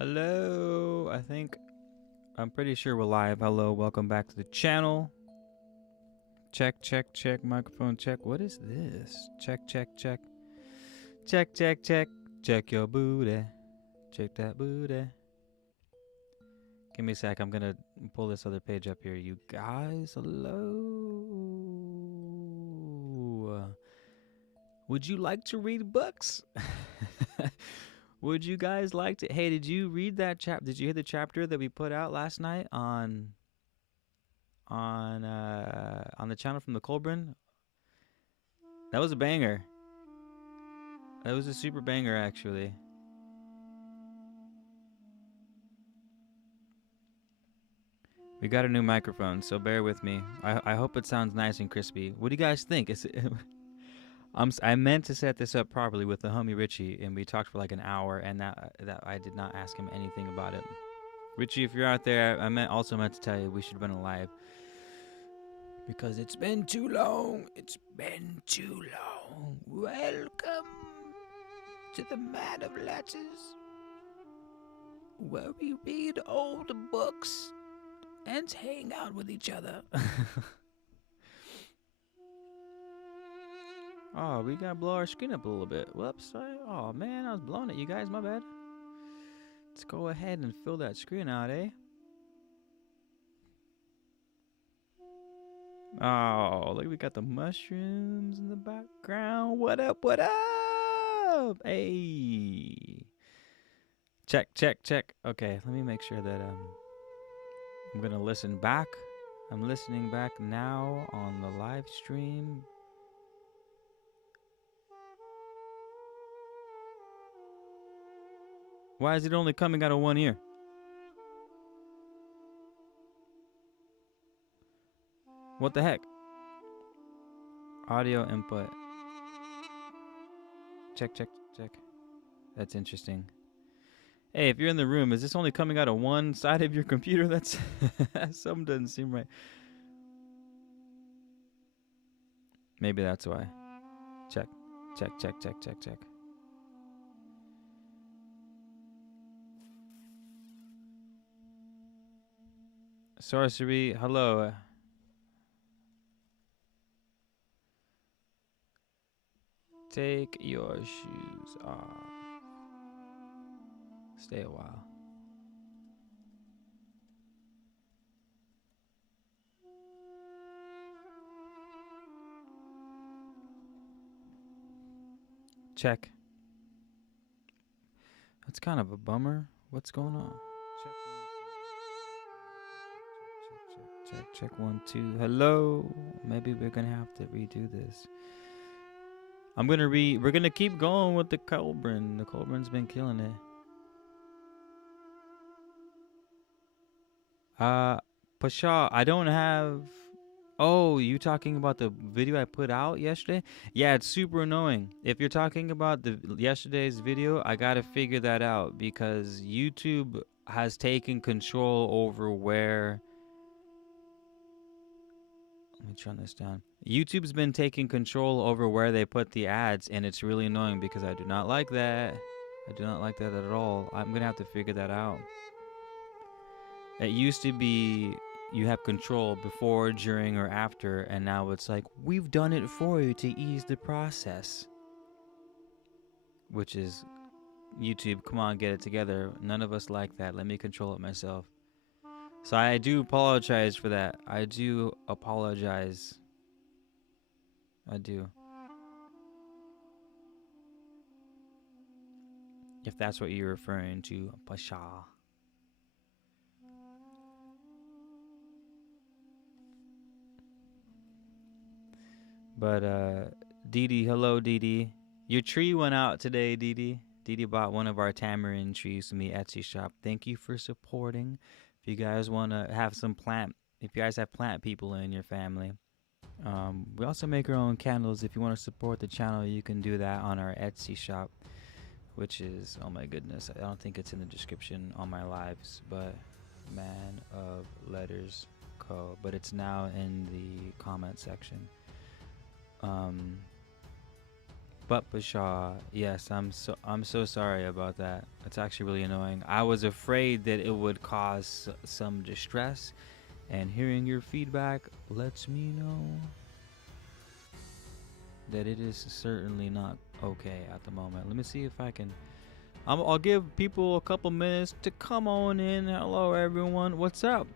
Hello. I'm pretty sure we're live. Hello, welcome back to the channel. Check, check, check, microphone check. What is this? Check, check, check. Check, check, check. Check your booty. Check that booty. Give me a sec. I'm gonna pull this other page up here. You guys, hello. Would you like to read books? Would you guys like to? Hey, did you read that chapter? Did you hear the chapter that we put out last night on the channel from the Colburn? That was a banger. That was a super banger, actually. We got a new microphone, so bear with me. I hope it sounds nice and crispy. What do you guys think? I meant to set this up properly with the homie Richie, and we talked for like an hour, and that I did not ask him anything about it. Richie, if you're out there, I also meant to tell you we should run a live. Because it's been too long. It's been too long. Welcome to the Man of Letters, where we read old books and hang out with each other. Oh, we gotta blow our screen up a little bit. Whoops, sorry. Oh man, I was blowing it, you guys, my bad. Let's go ahead and fill that screen out, eh? Oh, look, we got the mushrooms in the background. What up, what up? Hey. Check, check, check. Okay, let me make sure that I'm gonna listen back. I'm listening back now on the live stream. Why is it only coming out of one ear? What the heck? Audio input. Check, check, check. That's interesting. Hey, if you're in the room, is this only coming out of one side of your computer? That's something doesn't seem right. Maybe that's why. Check, check, check, check, check, check. Sorcery, hello. Take your shoes off. Stay a while. Check. That's kind of a bummer. What's going on? Check 1 2. Hello. Maybe we're gonna have to redo this. We're gonna keep going with the Colburn. The Colburn's been killing it. Pasha, I don't have. Oh, you talking about the video I put out yesterday? Yeah, it's super annoying. If you're talking about the yesterday's video, I gotta figure that out because YouTube has taken control over where. Let me turn this down. YouTube's been taking control over where they put the ads, and it's really annoying because I do not like that. I do not like that at all. I'm gonna have to figure that out. It used to be you have control before, during, or after, and now it's like, we've done it for you to ease the process. Which is, YouTube, come on, get it together. None of us like that. Let me control it myself. So I do apologize for that. I do apologize. I do. If that's what you're referring to, Pasha. But Didi, hello Didi. Your tree went out today, Didi. Didi bought one of our tamarind trees from the Etsy shop. Thank you for supporting. If you guys want to have if you guys have plant people in your family, we also make our own candles. If you want to support the channel, you can do that on our Etsy shop, which is, oh my goodness, I don't think it's in the description on my lives, but Man of Letters Co. But it's now in the comment section. But Bashaw, yes, I'm so sorry about that. It's actually really annoying. I was afraid that it would cause some distress, and hearing your feedback lets me know that it is certainly not okay at the moment. Let me see if I can. I'll give people a couple minutes to come on in. Hello, everyone. What's up?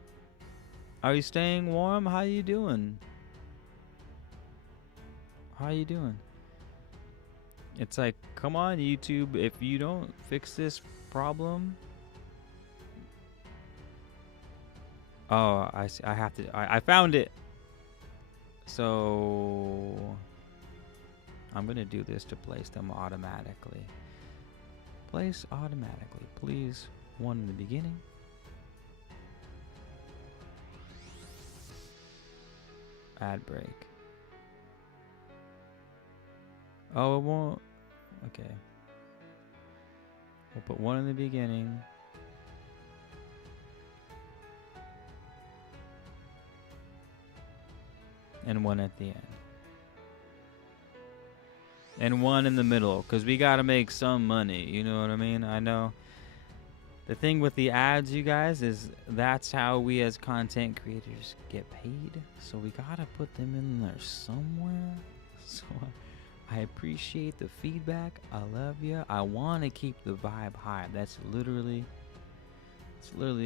Are you staying warm? How you doing? How you doing? It's like, come on, YouTube. If you don't fix this problem, oh, I see. I have to. I found it. So I'm gonna do this to place them automatically. Place automatically, please. One in the beginning. Ad break. Oh, it won't. Okay. We'll put one in the beginning. And one at the end. And one in the middle, because we got to make some money. You know what I mean? I know. The thing with the ads, you guys, is that's how we as content creators get paid. So we got to put them in there somewhere. So I appreciate the feedback. I love you. I want to keep the vibe high. It's literally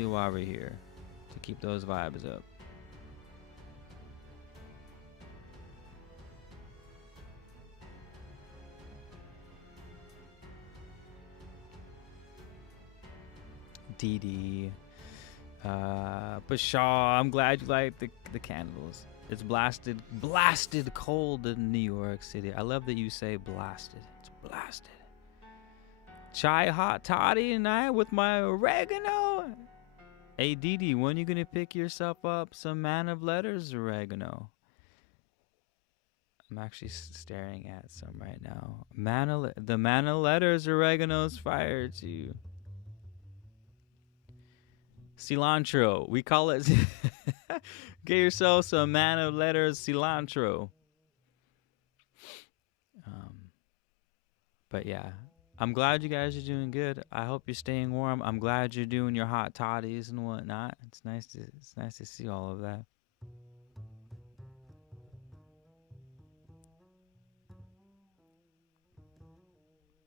why we're here, to keep those vibes up. DD. Bashaw, I'm glad you like the candles. It's blasted cold in New York City. I love that you say blasted. It's blasted. Chai hot toddy and I with my oregano. Hey DD, when you gonna pick yourself up some Man of Letters oregano? I'm actually staring at some right now. The Man of Letters oregano's fire too. Cilantro. We call it. Get yourself some Man of Letters cilantro. But yeah, I'm glad you guys are doing good. I hope you're staying warm. I'm glad you're doing your hot toddies and whatnot. It's nice to see all of that.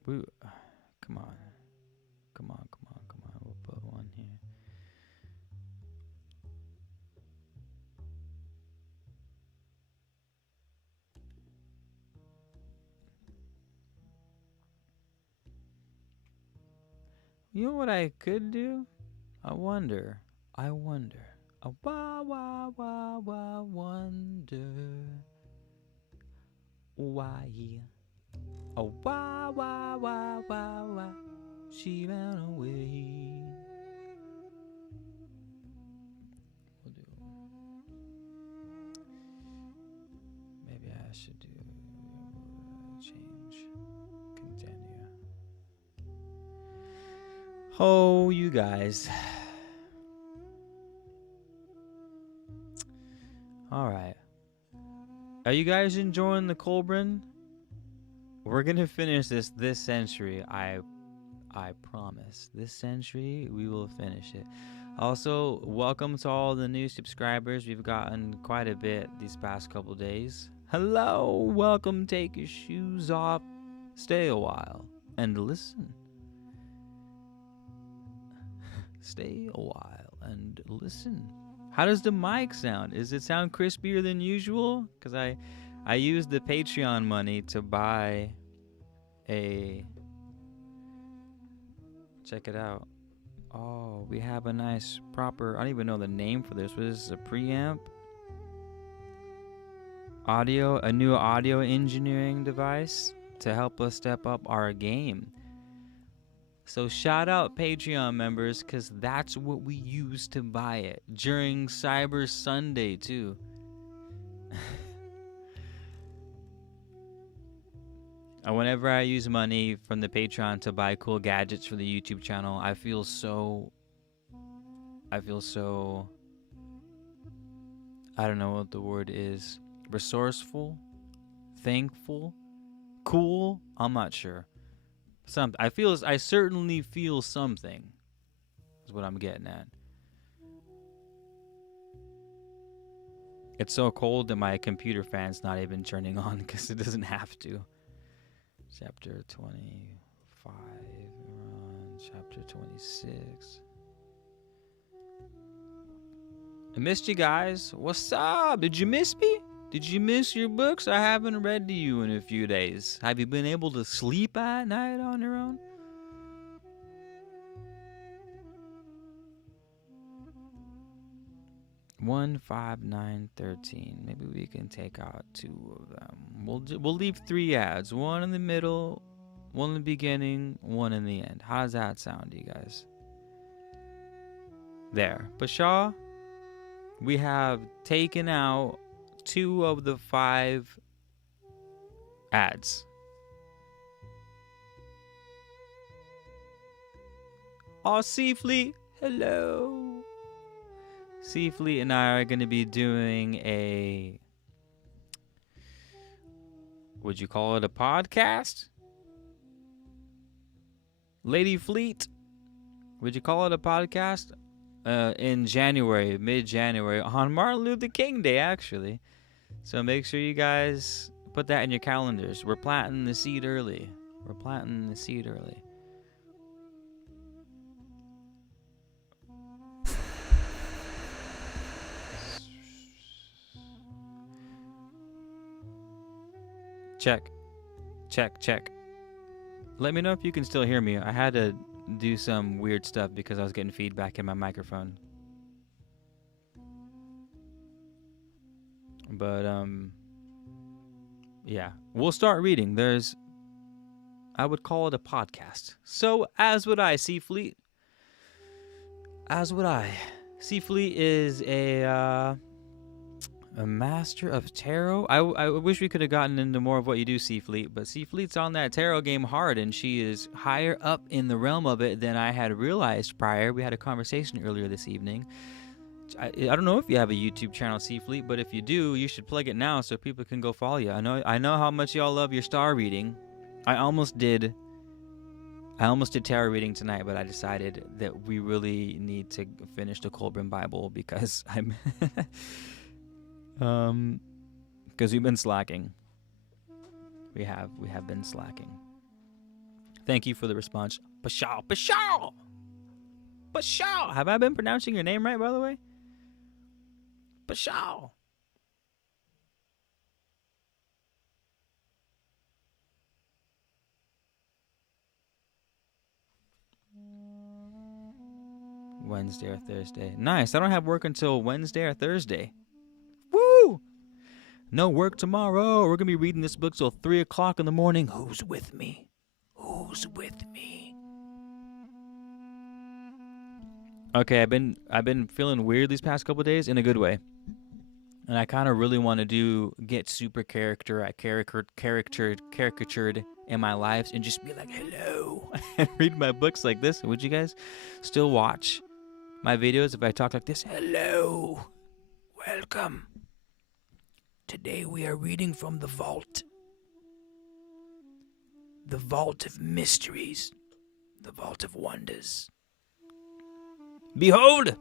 We, come on. We'll put one here. You know what I could do? I wonder. I wonder. Wonder why. Why she ran away. We'll do. Maybe I should do change. Continue. Oh, you guys. All right. Are you guys enjoying the Colburn? We're gonna finish this century. I promise. This century we will finish it. Also, welcome to all the new subscribers. We've gotten quite a bit these past couple days. Hello, welcome. Take your shoes off, stay a while, and listen. Stay a while and listen. How does the mic sound? Does it sound crispier than usual? Because I used the Patreon money to buy a... Check it out. Oh, we have a nice proper... I don't even know the name for this. What is this, a preamp? Audio, a new audio engineering device to help us step up our game. So shout out Patreon members, because that's what we use to buy it. During Cyber Sunday, too. And whenever I use money from the Patreon to buy cool gadgets for the YouTube channel, I feel so... I don't know what the word is. Resourceful? Thankful? cool. I'm not sure. I certainly feel something. Is what I'm getting at. It's so cold that my computer fan's not even turning on because it doesn't have to. Chapter 25. We're on chapter 26. I missed you guys. What's up? Did you miss me? Did you miss your books? I haven't read to you in a few days. Have you been able to sleep at night on your own? One, 5, 9, 13. Maybe we can take out 2 of them. We'll leave 3 ads. 1 in the middle, 1 in the beginning, 1 in the end. How does that sound to you guys? There. Pshaw, we have taken out 2 of the 5 ads. Oh, Seafleet, hello. Seafleet and I are going to be doing a, would you call it a podcast? Lady Fleet, would you call it a podcast? In January, mid-January, on Martin Luther King Day, actually. So make sure you guys put that in your calendars. We're planting the seed early. Check. Let me know if you can still hear me. I had to do some weird stuff because I was getting feedback in my microphone. But yeah, we'll start reading. I would call it a podcast. So as would I, Seafleet. Seafleet is a master of tarot. I wish we could have gotten into more of what you do, Seafleet, but Seafleet's on that tarot game hard, and she is higher up in the realm of it than I had realized prior. We had a conversation earlier this evening. I don't know if you have a YouTube channel, Seafleet, but if you do, you should plug it now so people can go follow you. I know how much y'all love your star reading. I almost did tarot reading tonight, but I decided that we really need to finish the Colburn Bible because I'm because we've been slacking. We have been slacking. Thank you for the response. Pshaw. Have I been pronouncing your name right, by the way? Pshaw. Wednesday or Thursday. Nice. I don't have work until Wednesday or Thursday. Woo! No work tomorrow. We're going to be reading this book till 3 o'clock in the morning. Who's with me? Okay, I've been feeling weird these past couple of days in a good way. And I kind of really want to get super caricatured in my lives and just be like, hello, and read my books like this. Would you guys still watch my videos if I talk like this? Hello, welcome. Today we are reading from the vault of mysteries, the vault of wonders. Behold,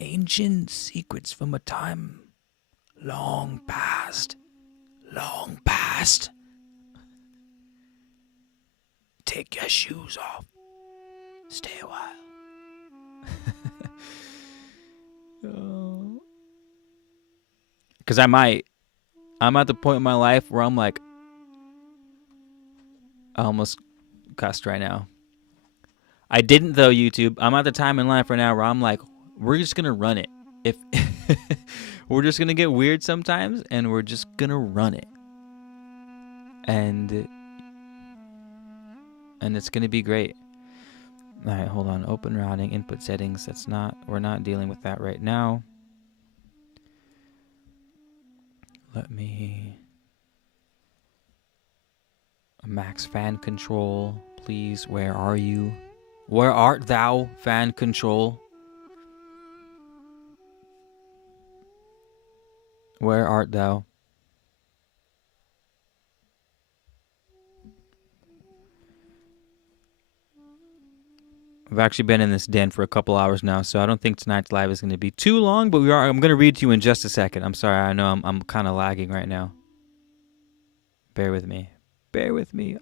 ancient secrets from a time long past. Take your shoes off. Stay a while. Because I'm at the point in my life where I'm like, I almost cussed right now. I didn't though, YouTube. I'm at the time in life right now where I'm like, we're just going to run it. If we're just going to get weird sometimes and we're just going to run it. And it's going to be great. All right, hold on. Open routing, input settings. We're not dealing with that right now. Let me max fan control, please. Where are you? Where art thou, fan control? Where art thou? I've actually been in this den for a couple hours now, so I don't think tonight's live is going to be too long, but I'm going to read to you in just a second. I'm sorry, I know I'm kind of lagging right now. Bear with me. Bear with me.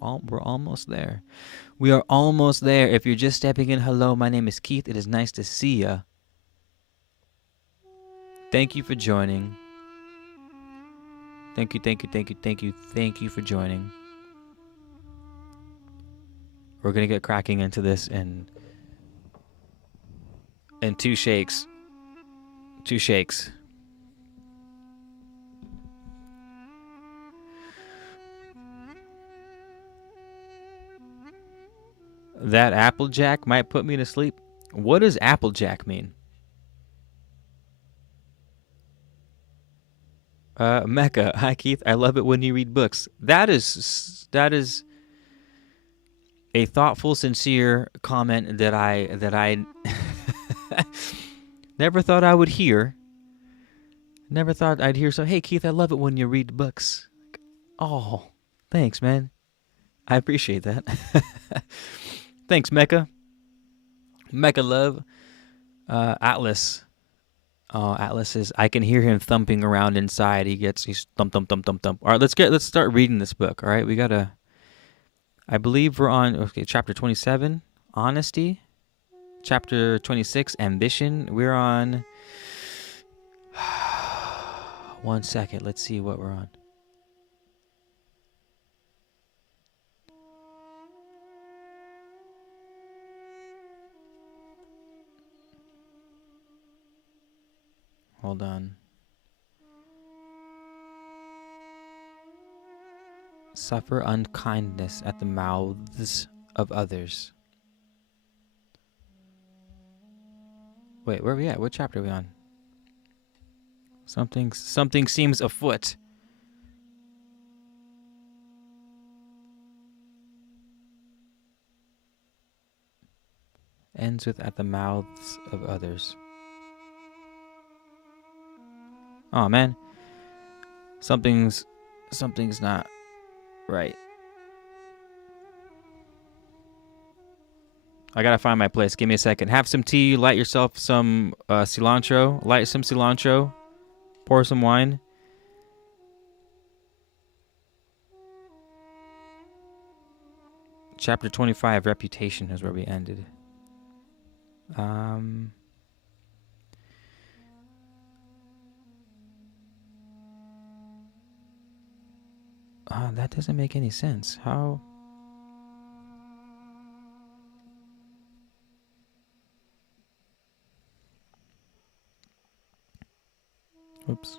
We're almost there. We are almost there. If you're just stepping in, hello, my name is Keith. It is nice to see ya. Thank you for joining. Thank you for joining. We're going to get cracking into this in 2 shakes. 2 shakes. That Applejack might put me to sleep. What does Applejack mean? Mecca, hi Keith. I love it when you read books. That is a thoughtful, sincere comment that I never thought I would hear. Never thought I'd hear so. Hey Keith, I love it when you read books. Oh, thanks, man. I appreciate that. Thanks, Mecca. Mecca love. Atlas. Oh, Atlas is. I can hear him thumping around inside. He's thump thump thump thump thump. All right, let's start reading this book. All right, we gotta. I believe we're on chapter 27, honesty. Chapter 26, ambition. We're on. 1 second. Let's see what we're on. Hold on. Suffer unkindness at the mouths of others. Wait, where are we at? What chapter are we on? Something seems afoot. Ends with at the mouths of others. Oh man, something's not right. I gotta find my place. Give me a second. Have some tea. Light yourself some cilantro. Light some cilantro. Pour some wine. Chapter 25, reputation is where we ended. That doesn't make any sense. How? Oops.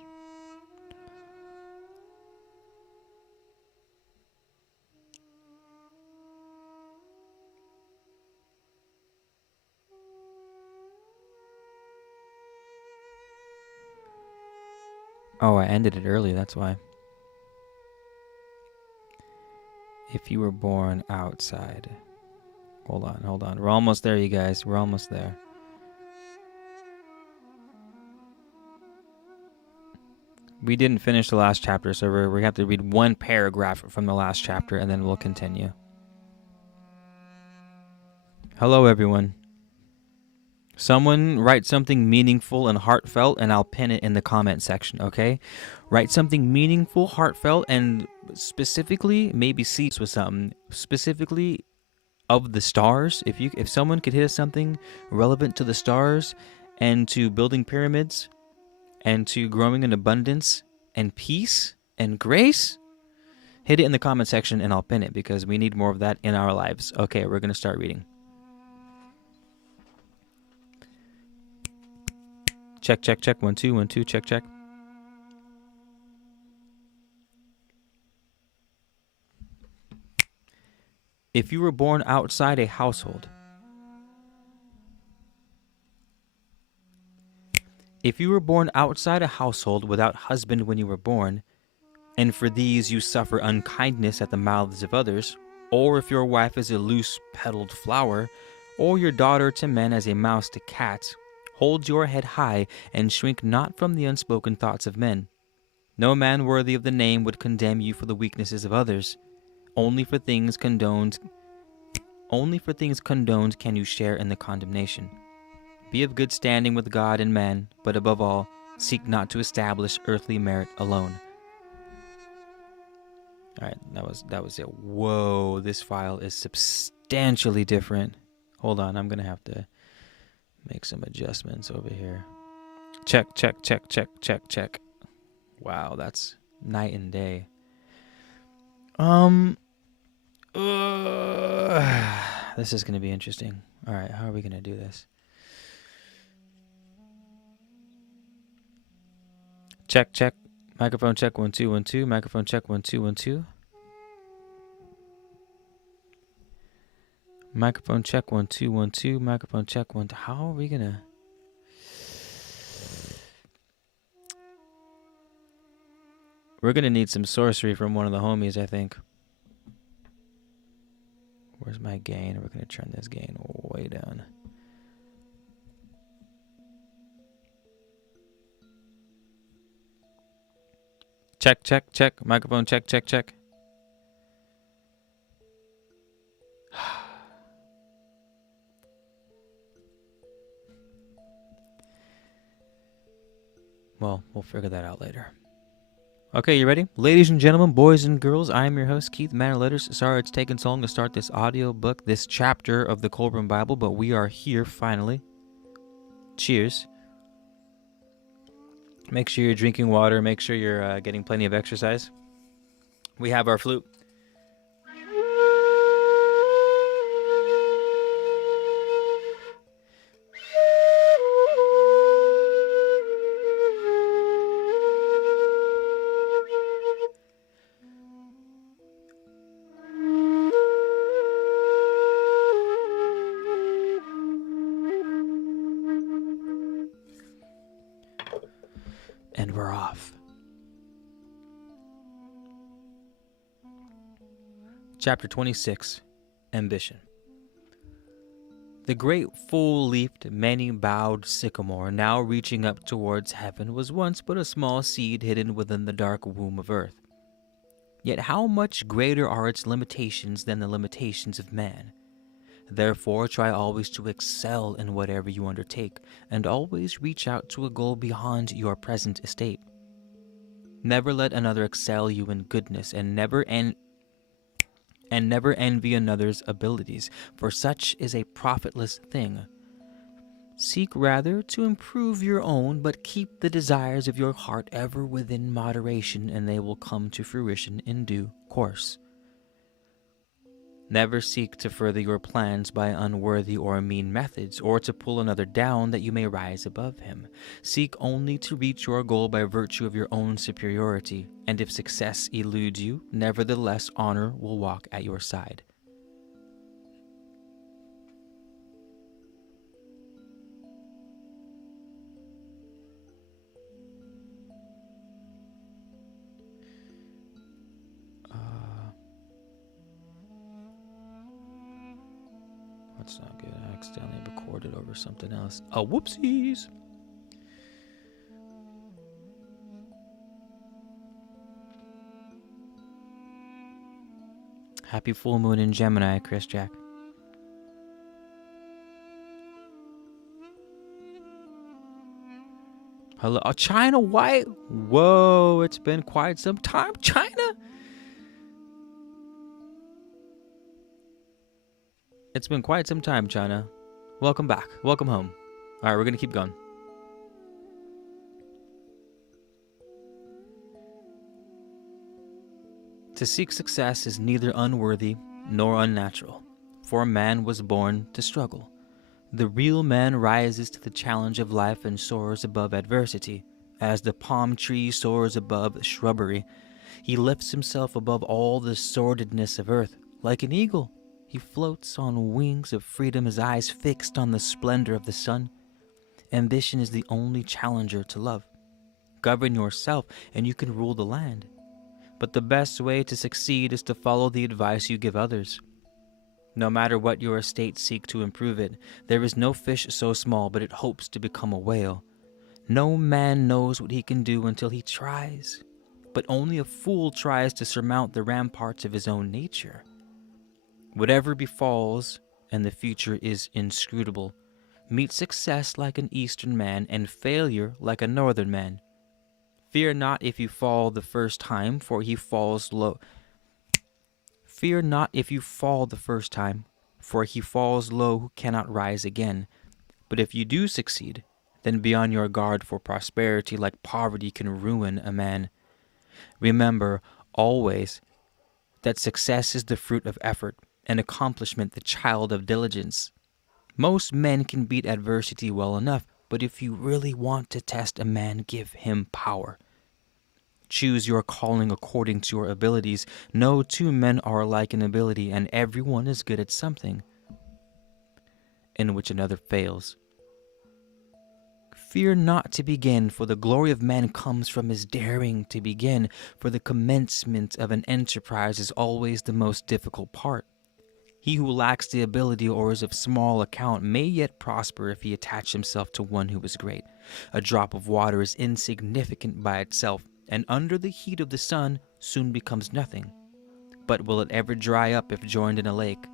Oh, I ended it early, that's why. If you were born outside. Hold on. We're almost there, you guys. We're almost there. We didn't finish the last chapter, so we're going to have to read one paragraph from the last chapter, and then we'll continue. Hello, everyone. Someone write something meaningful and heartfelt, and I'll pin it in the comment section, okay? Write something meaningful, heartfelt, and specifically, maybe see with something specifically of the stars. If someone could hit us something relevant to the stars and to building pyramids and to growing in abundance and peace and grace, hit it in the comment section and I'll pin it because we need more of that in our lives. Okay, we're going to start reading. Check. 1 2 1 2. Check. If you were born outside a household. If you were born outside a household without husband when you were born, and for these you suffer unkindness at the mouths of others, or if your wife is a loose-petaled flower, or your daughter to men as a mouse to cats, hold your head high and shrink not from the unspoken thoughts of men. No man worthy of the name would condemn you for the weaknesses of others, only for things condoned Only for things condoned can you share in the condemnation. Be of good standing with God and man, but above all, seek not to establish earthly merit alone. All right, that was it. Whoa, this file is substantially different. Hold on, I'm gonna have to make some adjustments over here. Check. Wow, that's night and day. This is gonna be interesting. All right, how are we gonna do this? Check. Microphone check 1 2 1 2. Microphone check 1 2 1 2. Microphone check 1 2 1 2. Microphone check 1 2. How are we gonna? We're gonna need some sorcery from one of the homies, I think. Where's my gain? We're gonna turn this gain way down. Check. Microphone check. Well, we'll figure that out later. Okay, you ready? Ladies and gentlemen, boys and girls, I am your host, Keith, Man of Letters. Sorry it's taken so long to start this audio book, this chapter of the Colburn Bible, but we are here finally. Cheers. Make sure you're drinking water. Make sure you're getting plenty of exercise. We have our flute. And we're off. Chapter 26, Ambition. The great full-leafed, many-boughed sycamore, now reaching up towards heaven, was once but a small seed hidden within the dark womb of earth. Yet how much greater are its limitations than the limitations of man? Therefore, try always to excel in whatever you undertake, and always reach out to a goal beyond your present estate. Never let another excel you in goodness, and never envy another's abilities, for such is a profitless thing. Seek rather to improve your own, but keep the desires of your heart ever within moderation, and they will come to fruition in due course. Never seek to further your plans by unworthy or mean methods, or to pull another down that you may rise above him. Seek only to reach your goal by virtue of your own superiority, and if success eludes you, nevertheless honor will walk at your side. That's not good. I accidentally recorded over something else. Oh, whoopsies. Happy full moon in Gemini, Chris Jack. Hello, China White. Whoa, it's been quite some time, China. It's been quite some time, China. Welcome back. Welcome home. All right, we're going to keep going. To seek success is neither unworthy nor unnatural, for man was born to struggle. The real man rises to the challenge of life and soars above adversity, as the palm tree soars above shrubbery. He lifts himself above all the sordidness of earth, like an eagle. He floats on wings of freedom, his eyes fixed on the splendor of the sun. Ambition is the only challenger to love. Govern yourself, and you can rule the land. But the best way to succeed is to follow the advice you give others. No matter what your estate seek to improve it, there is no fish so small but it hopes to become a whale. No man knows what he can do until he tries, but only a fool tries to surmount the ramparts of his own nature. Whatever befalls, and the future is inscrutable. Meet success like an Eastern man, and failure like a Northern man. Fear not if you fall the first time, for he falls low. Fear not if you fall the first time, for he falls low who cannot rise again. But if you do succeed, then be on your guard, for prosperity like poverty can ruin a man. Remember always that success is the fruit of effort, and accomplishment the child of diligence. Most men can beat adversity well enough, but if you really want to test a man, give him power. Choose your calling according to your abilities. No two men are alike in ability, and everyone is good at something in which another fails. Fear not to begin, for the glory of man comes from his daring to begin, for the commencement of an enterprise is always the most difficult part. He who lacks the ability or is of small account may yet prosper if he attach himself to one who is great. A drop of water is insignificant by itself, and under the heat of the sun soon becomes nothing. But will it ever dry up if joined in a lake?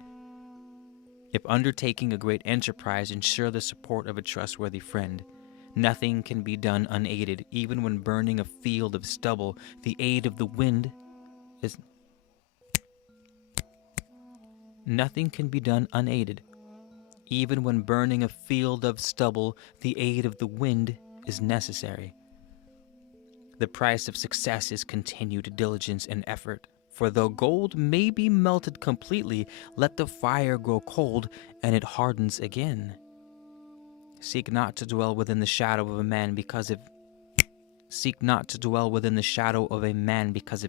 If undertaking a great enterprise, ensure the support of a trustworthy friend. Nothing can be done unaided, even when burning a field of stubble. The aid of the wind is... Nothing can be done unaided. Even when burning a field of stubble, the aid of the wind is necessary. The price of success is continued diligence and effort. For though gold may be melted completely, let the fire grow cold, and it hardens again. Seek not to dwell within the shadow of a man because of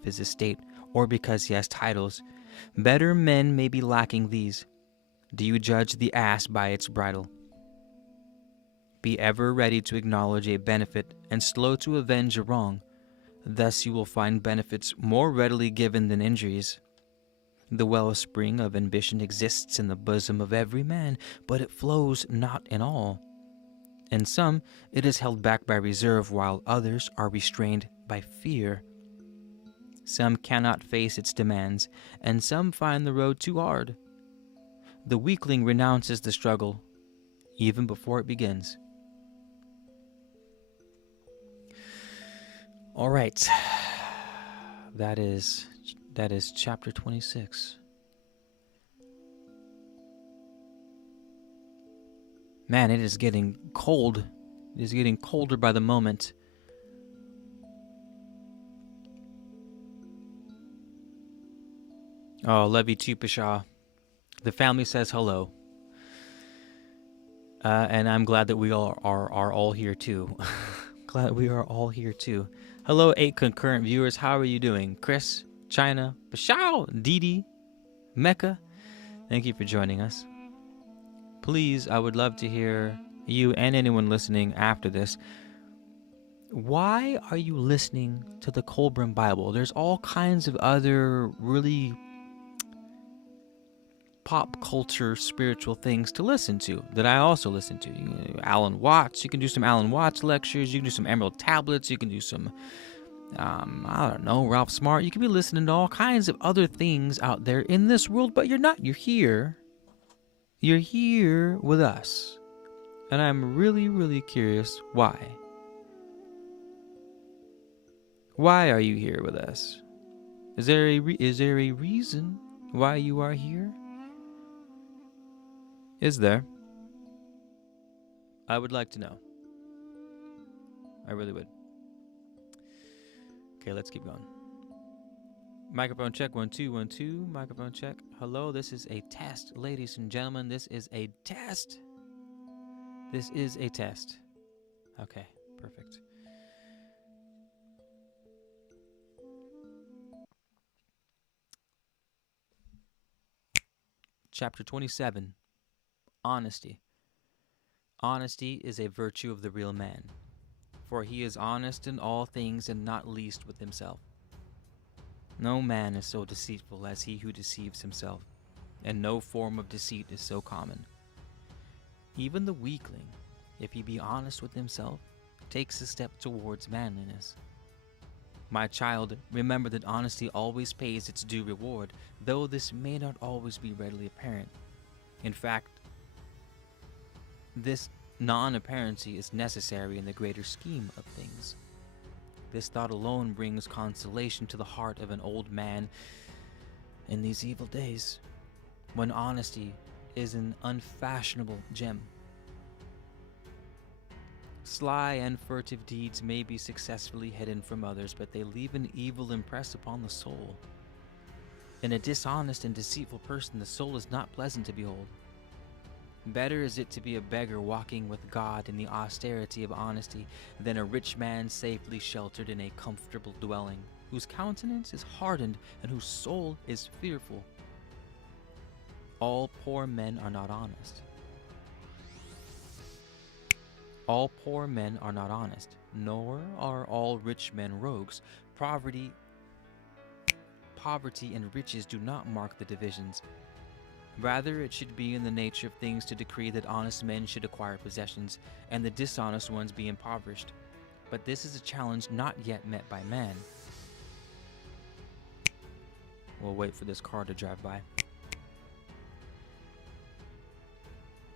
his estate, or because he has titles. Better men may be lacking these. Do you judge the ass by its bridle? Be ever ready to acknowledge a benefit, and slow to avenge a wrong. Thus you will find benefits more readily given than injuries. The wellspring of ambition exists in the bosom of every man, but it flows not in all. In some, it is held back by reserve, while others are restrained by fear. Some cannot face its demands, and some find the road too hard. The weakling renounces the struggle, even before it begins. All right, that is chapter 26. Man, it is getting cold. It is getting colder by the moment. Oh, Levi Tupashaw. The family says hello. And I'm glad that we all are all here too. Glad we are all here too. Hello, 8 concurrent viewers. How are you doing? Chris, China, Bashao, Didi, Mecca. Thank you for joining us. Please, I would love to hear you and anyone listening after this. Why are you listening to the Colburn Bible? There's all kinds of other really pop culture spiritual things to listen to that I also listen to. Alan Watts, you can do some Alan Watts lectures, you can do some Emerald Tablets, you can do some I don't know, Ralph Smart. You can be listening to all kinds of other things out there in this world, but you're not. You're here with us, and I'm really, really curious why. Why are you here with us? Is there a reason why you are here? Is there? I would like to know. I really would. Okay, let's keep going. Microphone check, 1 2 1 2. Microphone check. Hello, this is a test, ladies and gentlemen. This is a test. This is a test. Okay, perfect. Chapter 27. Honesty. Honesty is a virtue of the real man, for he is honest in all things and not least with himself. No man is so deceitful as he who deceives himself, and no form of deceit is so common. Even the weakling, if he be honest with himself, takes a step towards manliness. My child, remember that honesty always pays its due reward, though this may not always be readily apparent. In fact, this non-apparency is necessary in the greater scheme of things. This thought alone brings consolation to the heart of an old man in these evil days, when honesty is an unfashionable gem. Sly and furtive deeds may be successfully hidden from others, but they leave an evil impress upon the soul. In a dishonest and deceitful person, the soul is not pleasant to behold. Better is it to be a beggar walking with God in the austerity of honesty than a rich man safely sheltered in a comfortable dwelling, whose countenance is hardened and whose soul is fearful. All poor men are not honest. All poor men are not honest, nor are all rich men rogues. Poverty and riches do not mark the divisions. Rather, it should be in the nature of things to decree that honest men should acquire possessions, and the dishonest ones be impoverished. But this is a challenge not yet met by man. We'll wait for this car to drive by.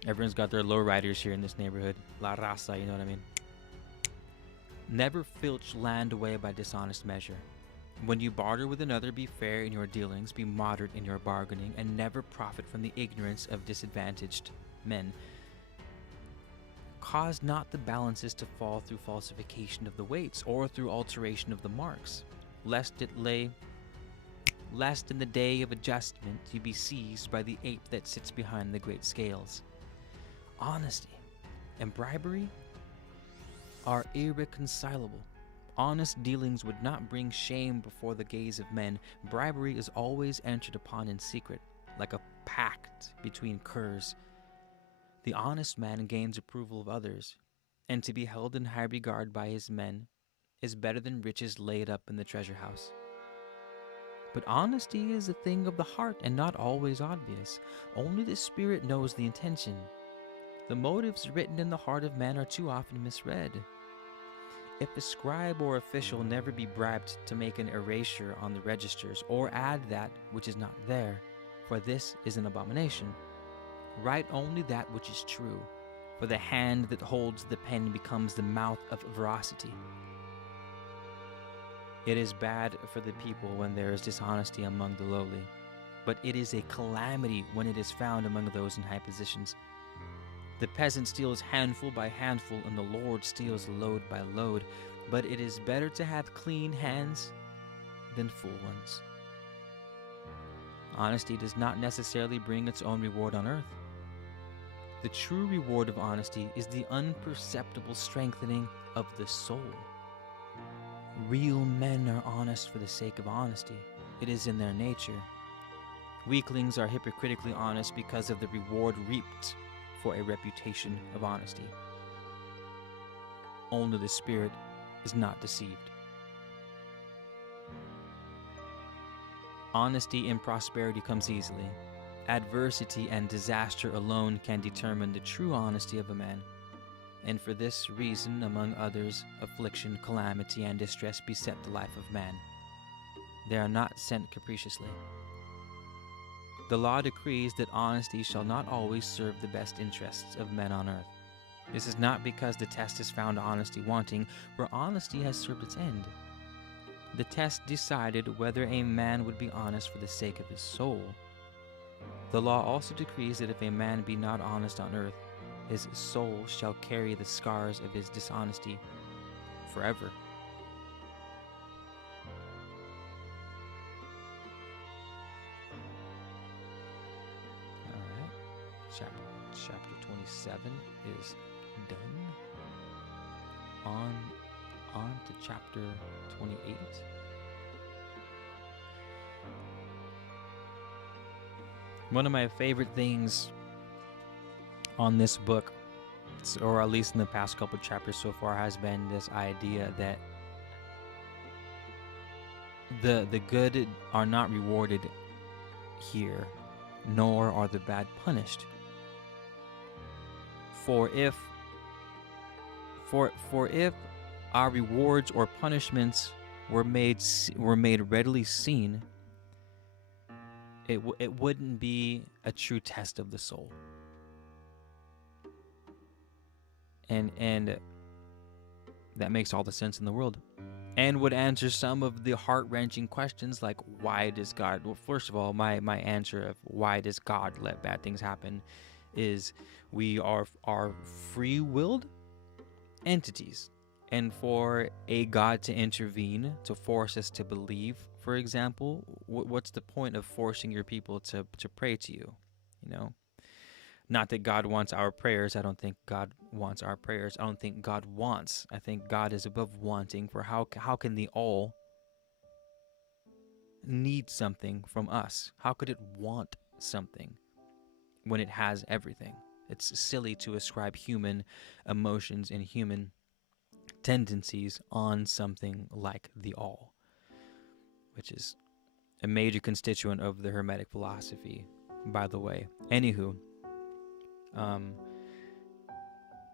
Everyone's got their lowriders here in this neighborhood. La raza, you know what I mean? Never filch land away by dishonest measure. When you barter with another, be fair in your dealings, be moderate in your bargaining, and never profit from the ignorance of disadvantaged men. Cause not the balances to fall through falsification of the weights, or through alteration of the marks, lest in the day of adjustment you be seized by the ape that sits behind the great scales. Honesty and bribery are irreconcilable. Honest dealings would not bring shame before the gaze of men. Bribery is always entered upon in secret, like a pact between curs. The honest man gains approval of others, and to be held in high regard by his men is better than riches laid up in the treasure house. But honesty is a thing of the heart and not always obvious. Only the Spirit knows the intention. The motives written in the heart of man are too often misread. If a scribe or official never be bribed to make an erasure on the registers, or add that which is not there, for this is an abomination. Write only that which is true, for the hand that holds the pen becomes the mouth of veracity. It is bad for the people when there is dishonesty among the lowly, but it is a calamity when it is found among those in high positions. The peasant steals handful by handful, and the Lord steals load by load. But it is better to have clean hands than full ones. Honesty does not necessarily bring its own reward on earth. The true reward of honesty is the unperceptible strengthening of the soul. Real men are honest for the sake of honesty. It is in their nature. Weaklings are hypocritically honest because of the reward reaped for a reputation of honesty. Only the Spirit is not deceived. Honesty in prosperity comes easily. Adversity and disaster alone can determine the true honesty of a man. And for this reason, among others, affliction, calamity, and distress beset the life of man. They are not sent capriciously. The law decrees that honesty shall not always serve the best interests of men on earth. This is not because the test has found honesty wanting, for honesty has served its end. The test decided whether a man would be honest for the sake of his soul. The law also decrees that if a man be not honest on earth, his soul shall carry the scars of his dishonesty forever. Chapter 27 is done. On to chapter 28. One of my favorite things on this book, or at least in the past couple chapters so far, has been this idea that the good are not rewarded here, nor are the bad punished. For if our rewards or punishments were made readily seen, it wouldn't be a true test of the soul. And that makes all the sense in the world, and would answer some of the heart-wrenching questions like, why does God... Well, first of all, my answer of why does God let bad things happen is we are free-willed entities. And for a God to intervene, to force us to believe, for example, what's the point of forcing your people to pray to you? You know? Not that God wants our prayers. I don't think God wants our prayers. I don't think God wants. I think God is above wanting. For how can the all need something from us? How could it want something when it has everything? It's silly to ascribe human emotions and human tendencies on something like the all, which is a major constituent of the Hermetic philosophy, by the way. Anywho,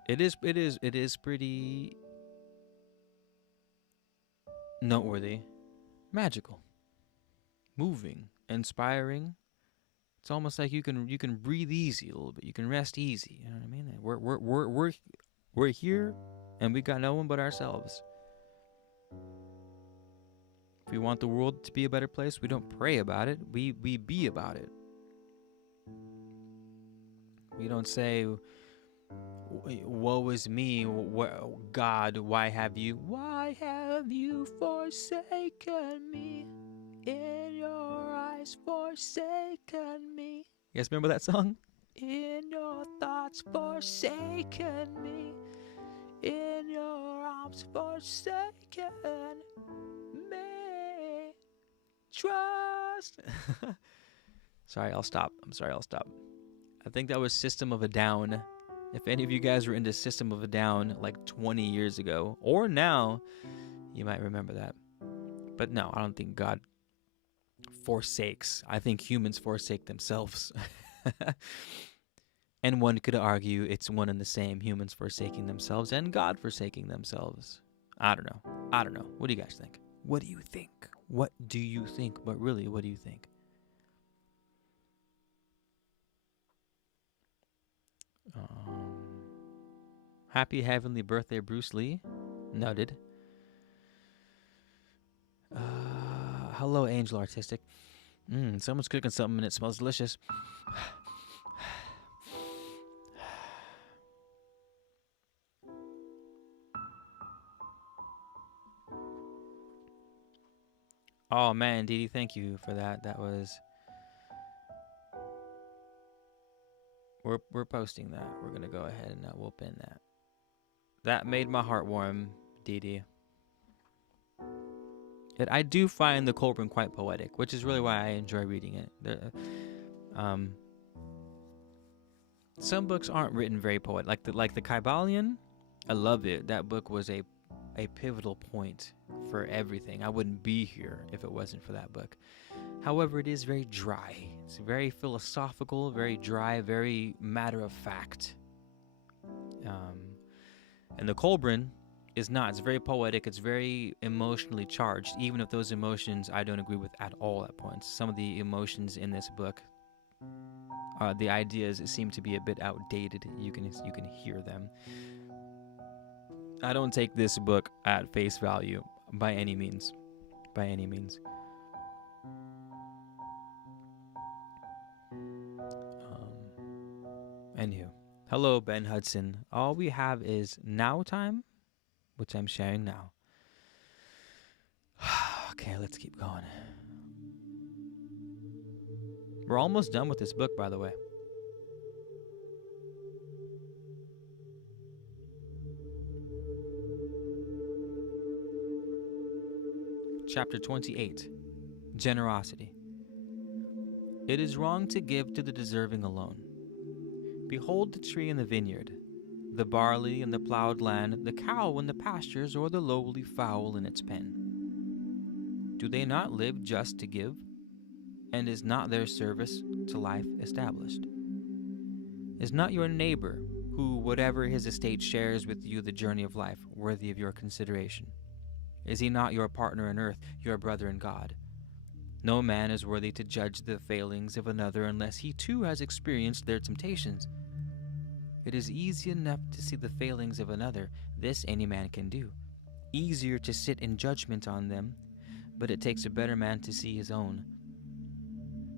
it is pretty noteworthy, magical, moving, inspiring. It's almost like you can breathe easy a little bit. You can rest easy. You know what I mean? We're here, and we got no one but ourselves. If we want the world to be a better place, we don't pray about it. We be about it. We don't say, woe is me, God, why have you forsaken me? In your eyes forsaken me. You guys remember that song? In your thoughts forsaken me. In your arms forsaken me. Trust. Sorry, I'll stop. I think that was System of a Down. If any of you guys were into System of a Down like 20 years ago, or now, you might remember that. But no, I don't think God forsakes. I think humans forsake themselves. And one could argue it's one and the same, humans forsaking themselves and God forsaking themselves. I don't know. What do you guys think? What do you think? But really, what do you think? Happy heavenly birthday, Bruce Lee. Noted. Hello, Angel Artistic. Someone's cooking something and it smells delicious. Oh man, Dee Dee, thank you for that. That was... We're posting that. We're gonna go ahead and we'll pin that. That made my heart warm, Dee Dee. I do find the Colburn quite poetic, which is really why I enjoy reading it. Some books aren't written very poetic, like the Kybalion. I love it. That book was a pivotal point for everything. I wouldn't be here if it wasn't for that book. However, it is very dry. It's very philosophical, very dry, very matter of fact. And the Colburn is not. It's very poetic. It's very emotionally charged, even if those emotions I don't agree with at all at points. Some of the emotions in this book, the ideas seem to be a bit outdated. You can hear them. I don't take this book at face value by any means. Anywho, hello Ben Hudson. All we have is now time, which I'm sharing now. Okay, let's keep going. We're almost done with this book, by the way. Chapter 28, Generosity. It is wrong to give to the deserving alone. Behold the tree in the vineyard, the barley in the plowed land, the cow in the pastures, or the lowly fowl in its pen. Do they not live just to give? And is not their service to life established? Is not your neighbor, who, whatever his estate, shares with you the journey of life, worthy of your consideration? Is he not your partner in earth, your brother in God? No man is worthy to judge the failings of another unless he too has experienced their temptations. It is easy enough to see the failings of another. This any man can do. Easier to sit in judgment on them, but it takes a better man to see his own.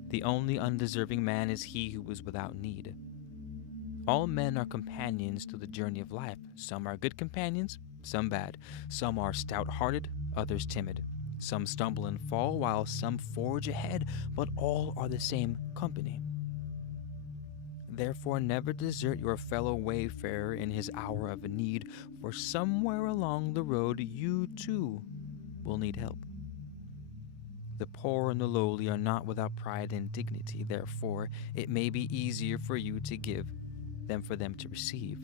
The only undeserving man is he who is without need. All men are companions through the journey of life. Some are good companions, some bad. Some are stout-hearted, others timid. Some stumble and fall, while some forge ahead, but all are the same company. Therefore, never desert your fellow wayfarer in his hour of need, for somewhere along the road you too will need help. The poor and the lowly are not without pride and dignity. Therefore, it may be easier for you to give than for them to receive.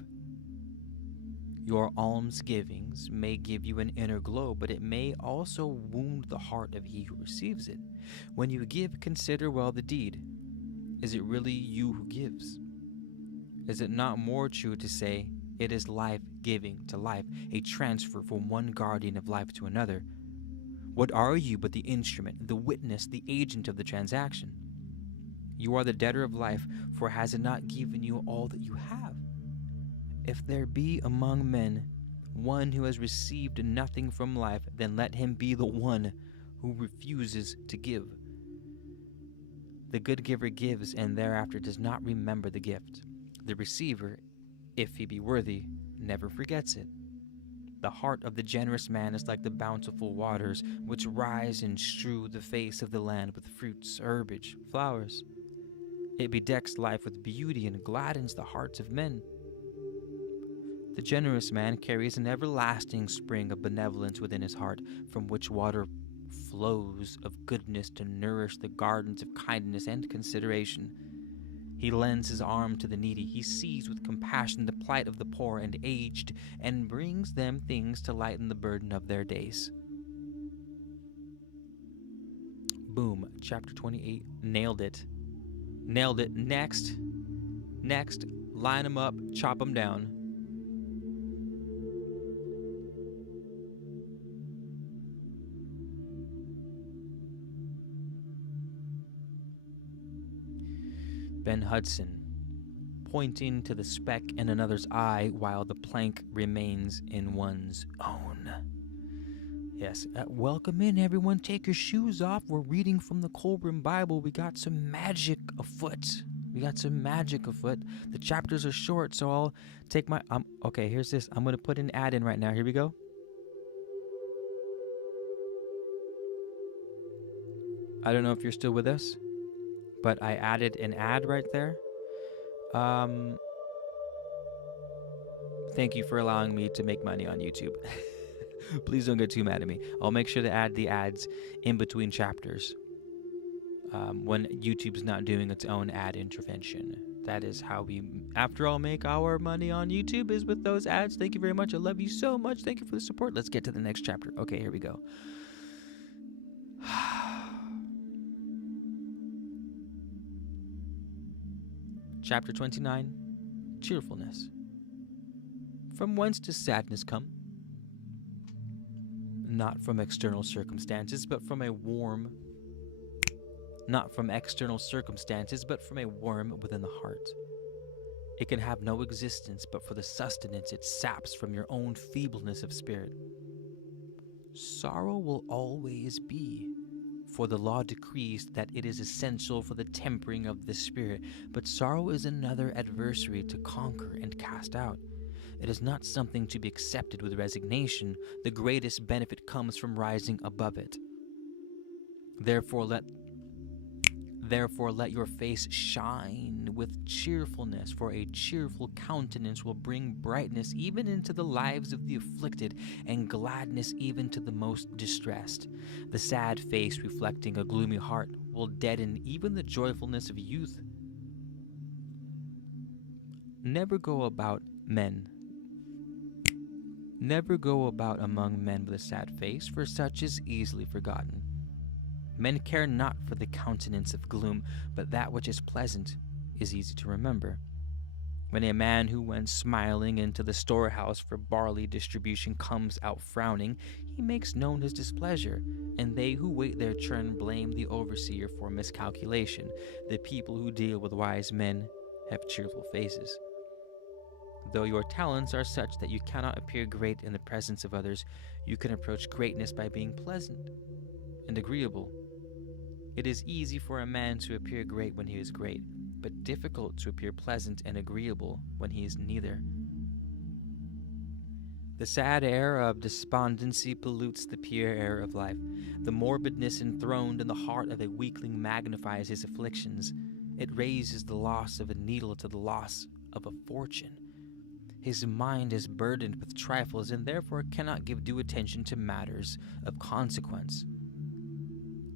Your almsgivings may give you an inner glow, but it may also wound the heart of he who receives it. When you give, consider well the deed. Is it really you who gives? Is it not more true to say, it is life giving to life, a transfer from one guardian of life to another? What are you but the instrument, the witness, the agent of the transaction? You are the debtor of life, for has it not given you all that you have? If there be among men one who has received nothing from life, then let him be the one who refuses to give. The good giver gives and thereafter does not remember the gift. The receiver, if he be worthy, never forgets it. The heart of the generous man is like the bountiful waters, which rise and strew the face of the land with fruits, herbage, flowers. It bedecks life with beauty and gladdens the hearts of men. The generous man carries an everlasting spring of benevolence within his heart, from which water flows of goodness to nourish the gardens of kindness and consideration. He lends his arm to the needy. He sees with compassion the plight of the poor and aged, and brings them things to lighten the burden of their days. Boom. Chapter 28. Nailed it. Nailed it. Next. Line them up. Chop them down. Ben Hudson, pointing to the speck in another's eye while the plank remains in one's own. Yes, welcome in, everyone. Take your shoes off. We're reading from the Colburn Bible. We got some magic afoot. The chapters are short, so I'll take my... okay, here's this. I'm going to put an ad in right now. Here we go. I don't know if you're still with us, but I added an ad right there. Thank you for allowing me to make money on YouTube. Please don't get too mad at me. I'll make sure to add the ads in between chapters when YouTube's not doing its own ad intervention. That is how we, after all, make our money on YouTube, is with those ads. Thank you very much. I love you so much. Thank you for the support. Let's get to the next chapter. Okay, here we go. Chapter 29, Cheerfulness. From whence does sadness come? Not from external circumstances, but from a worm. Not from external circumstances, but from a worm within the heart. It can have no existence but for the sustenance it saps from your own feebleness of spirit. Sorrow will always be, for the law decrees that it is essential for the tempering of the spirit, but sorrow is another adversary to conquer and cast out. It is not something to be accepted with resignation. The greatest benefit comes from rising above it. Therefore let your face shine with cheerfulness, for a cheerful countenance will bring brightness even into the lives of the afflicted, and gladness even to the most distressed. The sad face reflecting a gloomy heart will deaden even the joyfulness of youth. Never go about among men with a sad face, for such is easily forgotten. Men care not for the countenance of gloom, but that which is pleasant is easy to remember. When a man who went smiling into the storehouse for barley distribution comes out frowning, he he makes known his displeasure, and they who wait their turn blame the overseer for miscalculation. The people who deal with wise men have cheerful faces. Though your talents are such that you cannot appear great in the presence of others, you can approach greatness by being pleasant and agreeable. It is easy for a man to appear great when he is great, but difficult to appear pleasant and agreeable when he is neither. The sad air of despondency pollutes the pure air of life. The morbidness enthroned in the heart of a weakling magnifies his afflictions. It raises the loss of a needle to the loss of a fortune. His mind is burdened with trifles and therefore cannot give due attention to matters of consequence.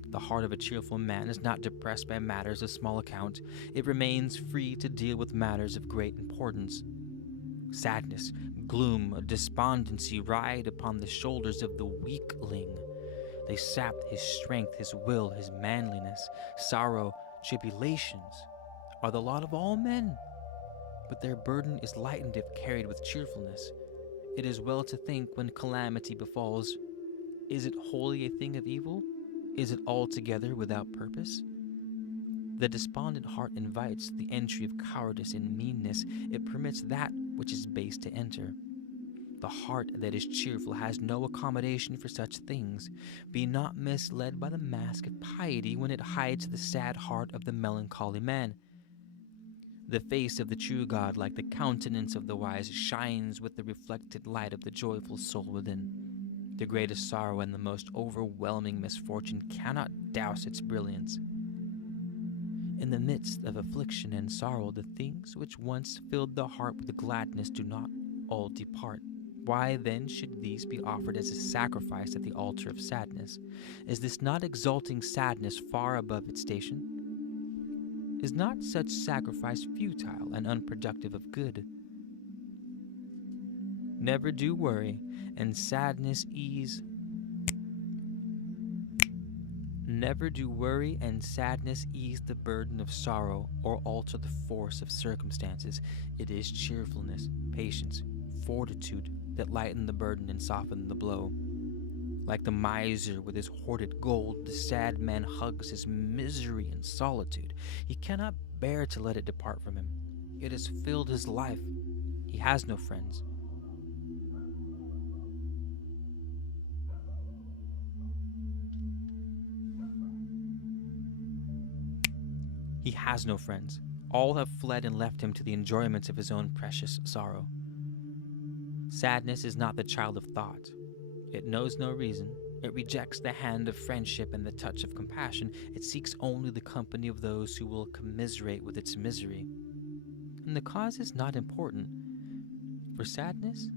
The heart of a cheerful man is not depressed by matters of small account. It remains free to deal with matters of great importance. Sadness, gloom, despondency ride upon the shoulders of the weakling. They sap his strength, his will, his manliness. Sorrow, tribulations are the lot of all men, but their burden is lightened if carried with cheerfulness. It is well to think when calamity befalls, is it wholly a thing of evil? Is it altogether without purpose? The despondent heart invites the entry of cowardice and meanness. It permits that which is base to enter. The heart that is cheerful has no accommodation for such things. Be not misled by the mask of piety when it hides the sad heart of the melancholy man. The face of the true God, like the countenance of the wise, shines with the reflected light of the joyful soul within. The greatest sorrow and the most overwhelming misfortune cannot douse its brilliance. In the midst of affliction and sorrow, the things which once filled the heart with gladness do not all depart. Why then should these be offered as a sacrifice at the altar of sadness? Is this not exalting sadness far above its station? Is not such sacrifice futile and unproductive of good? Never do worry and sadness ease. Never do worry and sadness ease the burden of sorrow or alter the force of circumstances. It is cheerfulness, patience, fortitude that lighten the burden and soften the blow. Like the miser with his hoarded gold, the sad man hugs his misery and solitude. He cannot bear to let it depart from him. It has filled his life. He has no friends. He has no friends. All have fled and left him to the enjoyments of his own precious sorrow. Sadness is not the child of thought. It knows no reason. It rejects the hand of friendship and the touch of compassion. It seeks only the company of those who will commiserate with its misery. And the cause is not important, for sadness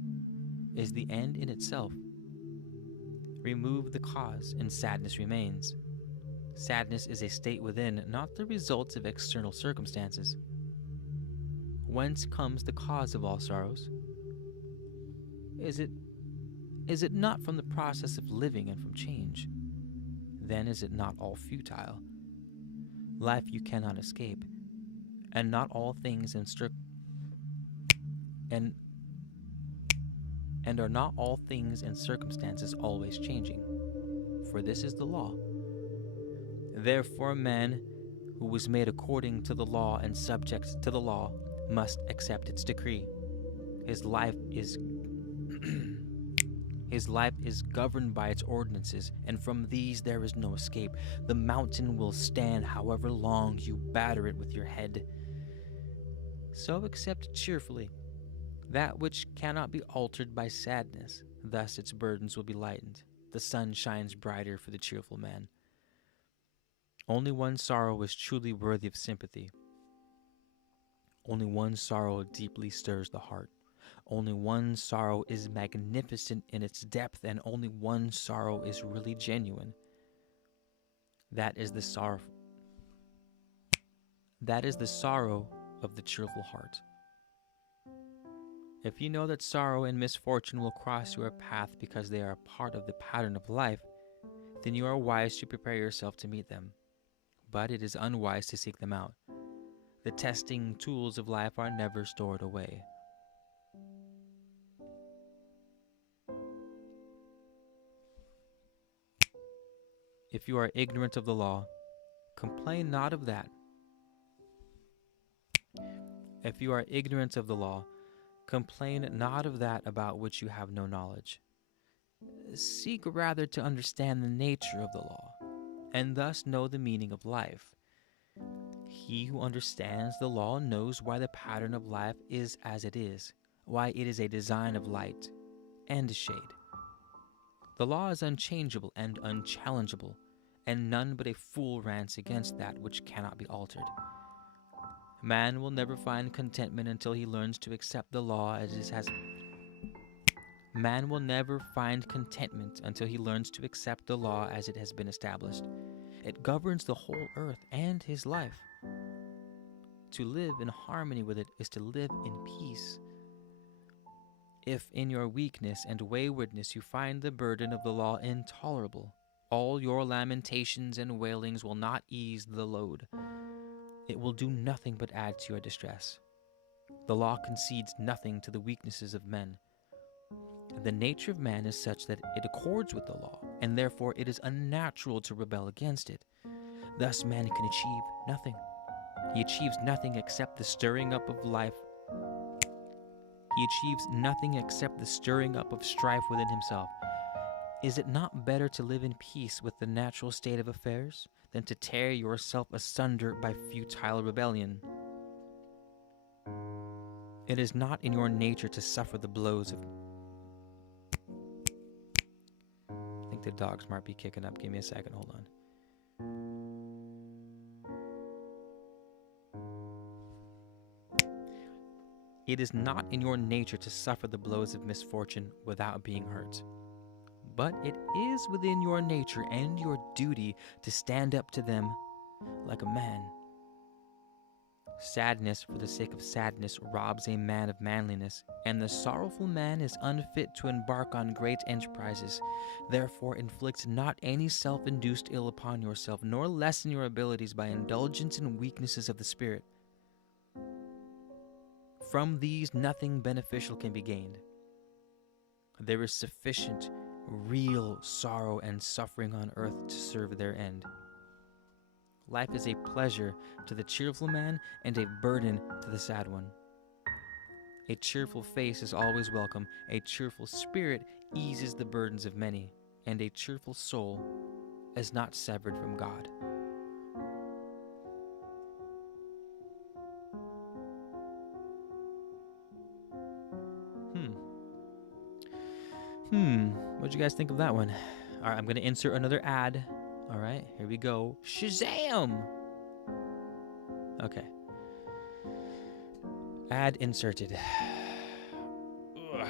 is the end in itself. Remove the cause, and sadness remains. Sadness is a state within, not the result of external circumstances. Whence comes the cause of all sorrows? Is it not from the process of living and from change? Then is it not all futile? Life you cannot escape, and not all things and are not all things and circumstances always changing? For this is the law. Therefore, man who was made according to the law and subject to the law must accept its decree. His life is governed by its ordinances, and from these there is no escape. The mountain will stand however long you batter it with your head. So accept cheerfully that which cannot be altered by sadness. Thus its burdens will be lightened. The sun shines brighter for the cheerful man. Only one sorrow is truly worthy of sympathy. Only one sorrow deeply stirs the heart. Only one sorrow is magnificent in its depth, and only one sorrow is really genuine. That is the sorrow of the cheerful heart. If you know that sorrow and misfortune will cross your path because they are a part of the pattern of life, then you are wise to prepare yourself to meet them. But it is unwise to seek them out. The testing tools of life are never stored away. If you are ignorant of the law, complain not of that. If you are ignorant of the law, complain not of that about which you have no knowledge. Seek rather to understand the nature of the law, and thus know the meaning of life. He who understands the law knows why the pattern of life is as it is, why it is a design of light and shade. The law is unchangeable and unchallengeable, and none but a fool rants against that which cannot be altered. Man will never find contentment until he learns to accept the law as it has. Man will never find contentment until he learns to accept the law as it has been established. It governs the whole earth and his life. To live in harmony with it is to live in peace. If in your weakness and waywardness you find the burden of the law intolerable, all your lamentations and wailings will not ease the load. It will do nothing but add to your distress. The law concedes nothing to the weaknesses of men. The nature of man is such that it accords with the law, and therefore it is unnatural to rebel against it. Thus man can achieve nothing. He achieves nothing except the stirring up of life. He achieves nothing except the stirring up of strife within himself. Is it not better to live in peace with the natural state of affairs than to tear yourself asunder by futile rebellion? It is not in your nature to suffer the blows of... I think the dogs might be kicking up. Give me a second. Hold on. It is not in your nature to suffer the blows of misfortune without being hurt. But it is within your nature and your duty to stand up to them like a man. Sadness for the sake of sadness robs a man of manliness, and the sorrowful man is unfit to embark on great enterprises. Therefore, inflict not any self-induced ill upon yourself, nor lessen your abilities by indulgence in weaknesses of the spirit. From these nothing beneficial can be gained. There is sufficient real sorrow and suffering on earth to serve their end. Life is a pleasure to the cheerful man and a burden to the sad one. A cheerful face is always welcome, a cheerful spirit eases the burdens of many, and a cheerful soul is not severed from God. What'd you guys think of that one? All right, I'm going to insert another ad. All right, here we go. Shazam! Okay. Ad inserted. Ugh.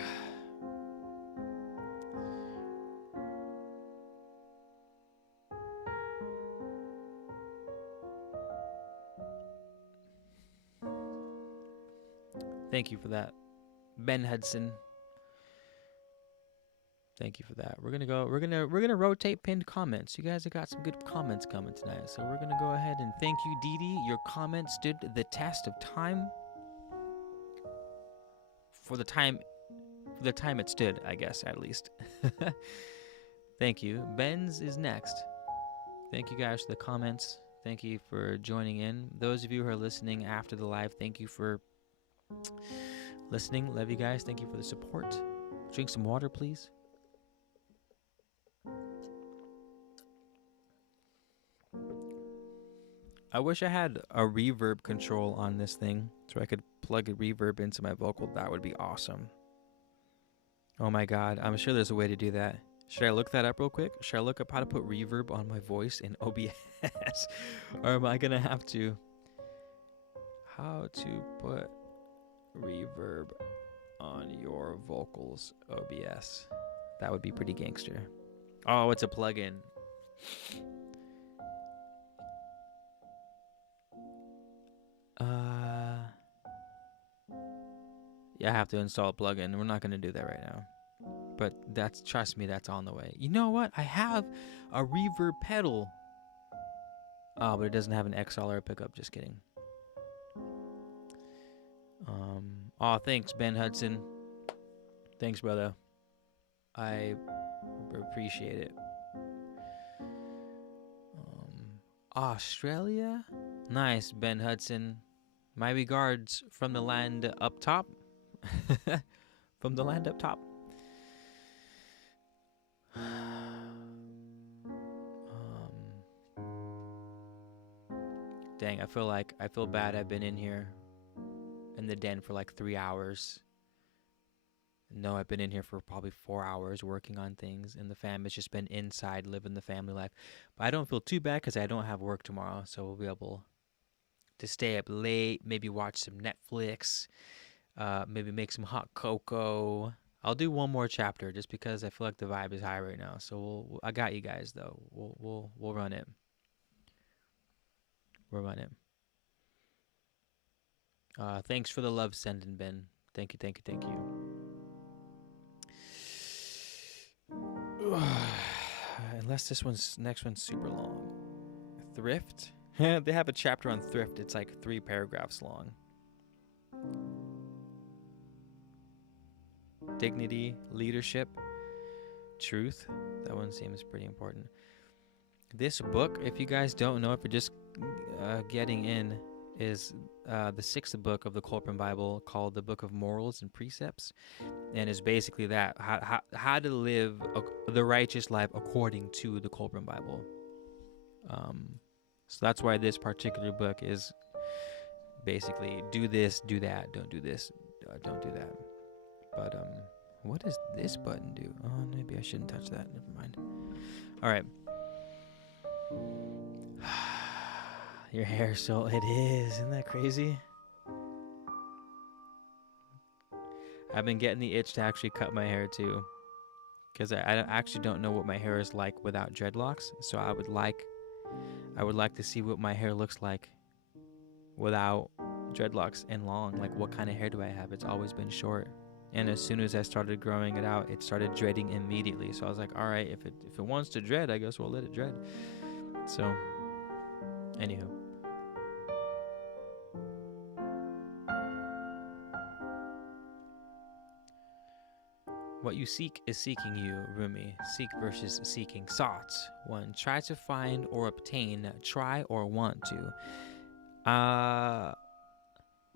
Thank you for that, Ben Hudson. Thank you for that. We're gonna rotate pinned comments. You guys have got some good comments coming tonight, so we're gonna go ahead and thank you, Dee Dee. Your comment stood the test of time. For the time it stood, I guess, at least. Thank you. Ben's is next. Thank you guys for the comments. Thank you for joining in. Those of you who are listening after the live, thank you for listening. Love you guys. Thank you for the support. Drink some water, please. I wish I had a reverb control on this thing so I could plug a reverb into my vocal. That would be awesome. Oh my god, I'm sure there's a way to do that. Should I look that up real quick? Should I look up how to put reverb on my voice in OBS? Or am I gonna have to... How to put reverb on your vocals OBS. That would be pretty gangster. Oh, it's a plugin. Yeah, I have to install a plugin. We're not going to do that right now. But trust me, that's on the way. You know what? I have a reverb pedal. Oh, but it doesn't have an XLR pickup. Just kidding. Oh, thanks, Ben Hudson. Thanks, brother. I appreciate it. Australia? Nice, Ben Hudson. My regards from the land up top. From the land up top. Dang, I feel bad. I've been in here in the den for like 3 hours. No, I've been in here for probably 4 hours working on things, and the fam has just been inside living the family life. But I don't feel too bad because I don't have work tomorrow, so we'll be able to stay up late, maybe watch some Netflix, maybe make some hot cocoa. I'll do one more chapter just because I feel like the vibe is high right now. So I got you guys though. We'll run it. We'll run it. Thanks for the love sending, Ben. Thank you. Unless next one's super long. Thrift? They have a chapter on thrift. It's like 3 paragraphs long. Dignity, leadership, truth. That one seems pretty important. This book, if you guys don't know, if you're just getting in, is the 6th book of the Colburn Bible, called the Book of Morals and Precepts, and is basically that how to live the righteous life according to the Colburn Bible. So that's why this particular book is basically do this, do that, don't do this, don't do that. But what does this button do? Oh, maybe I shouldn't touch that. Never mind. All right. Your hair, so it is. Isn't that crazy? I've been getting the itch to actually cut my hair too, because I actually don't know what my hair is like without dreadlocks. So I would like to see what my hair looks like without dreadlocks and long. Like, what kind of hair do I have? It's always been short. And as soon as I started growing it out, it started dreading immediately. So I was like, all right, if it wants to dread, I guess we'll let it dread. So, anywho. What you seek is seeking you, Rumi. Seek versus seeking. Thoughts. 1. Try to find or obtain. Try or want to.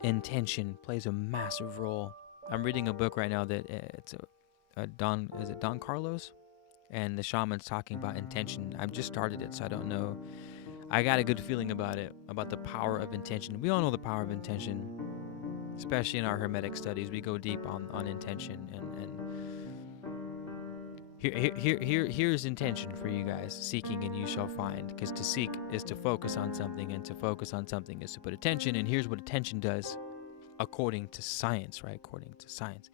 Intention plays a massive role. I'm reading a book right now that it's Don Carlos? And the shaman's talking about intention. I've just started it, so I don't know. I got a good feeling about it, about the power of intention. We all know the power of intention, especially in our Hermetic studies. We go deep on intention. And here's intention for you guys. Seeking and you shall find. Because to seek is to focus on something, and to focus on something is to put attention. And here's what attention does. According to science, right? According to science.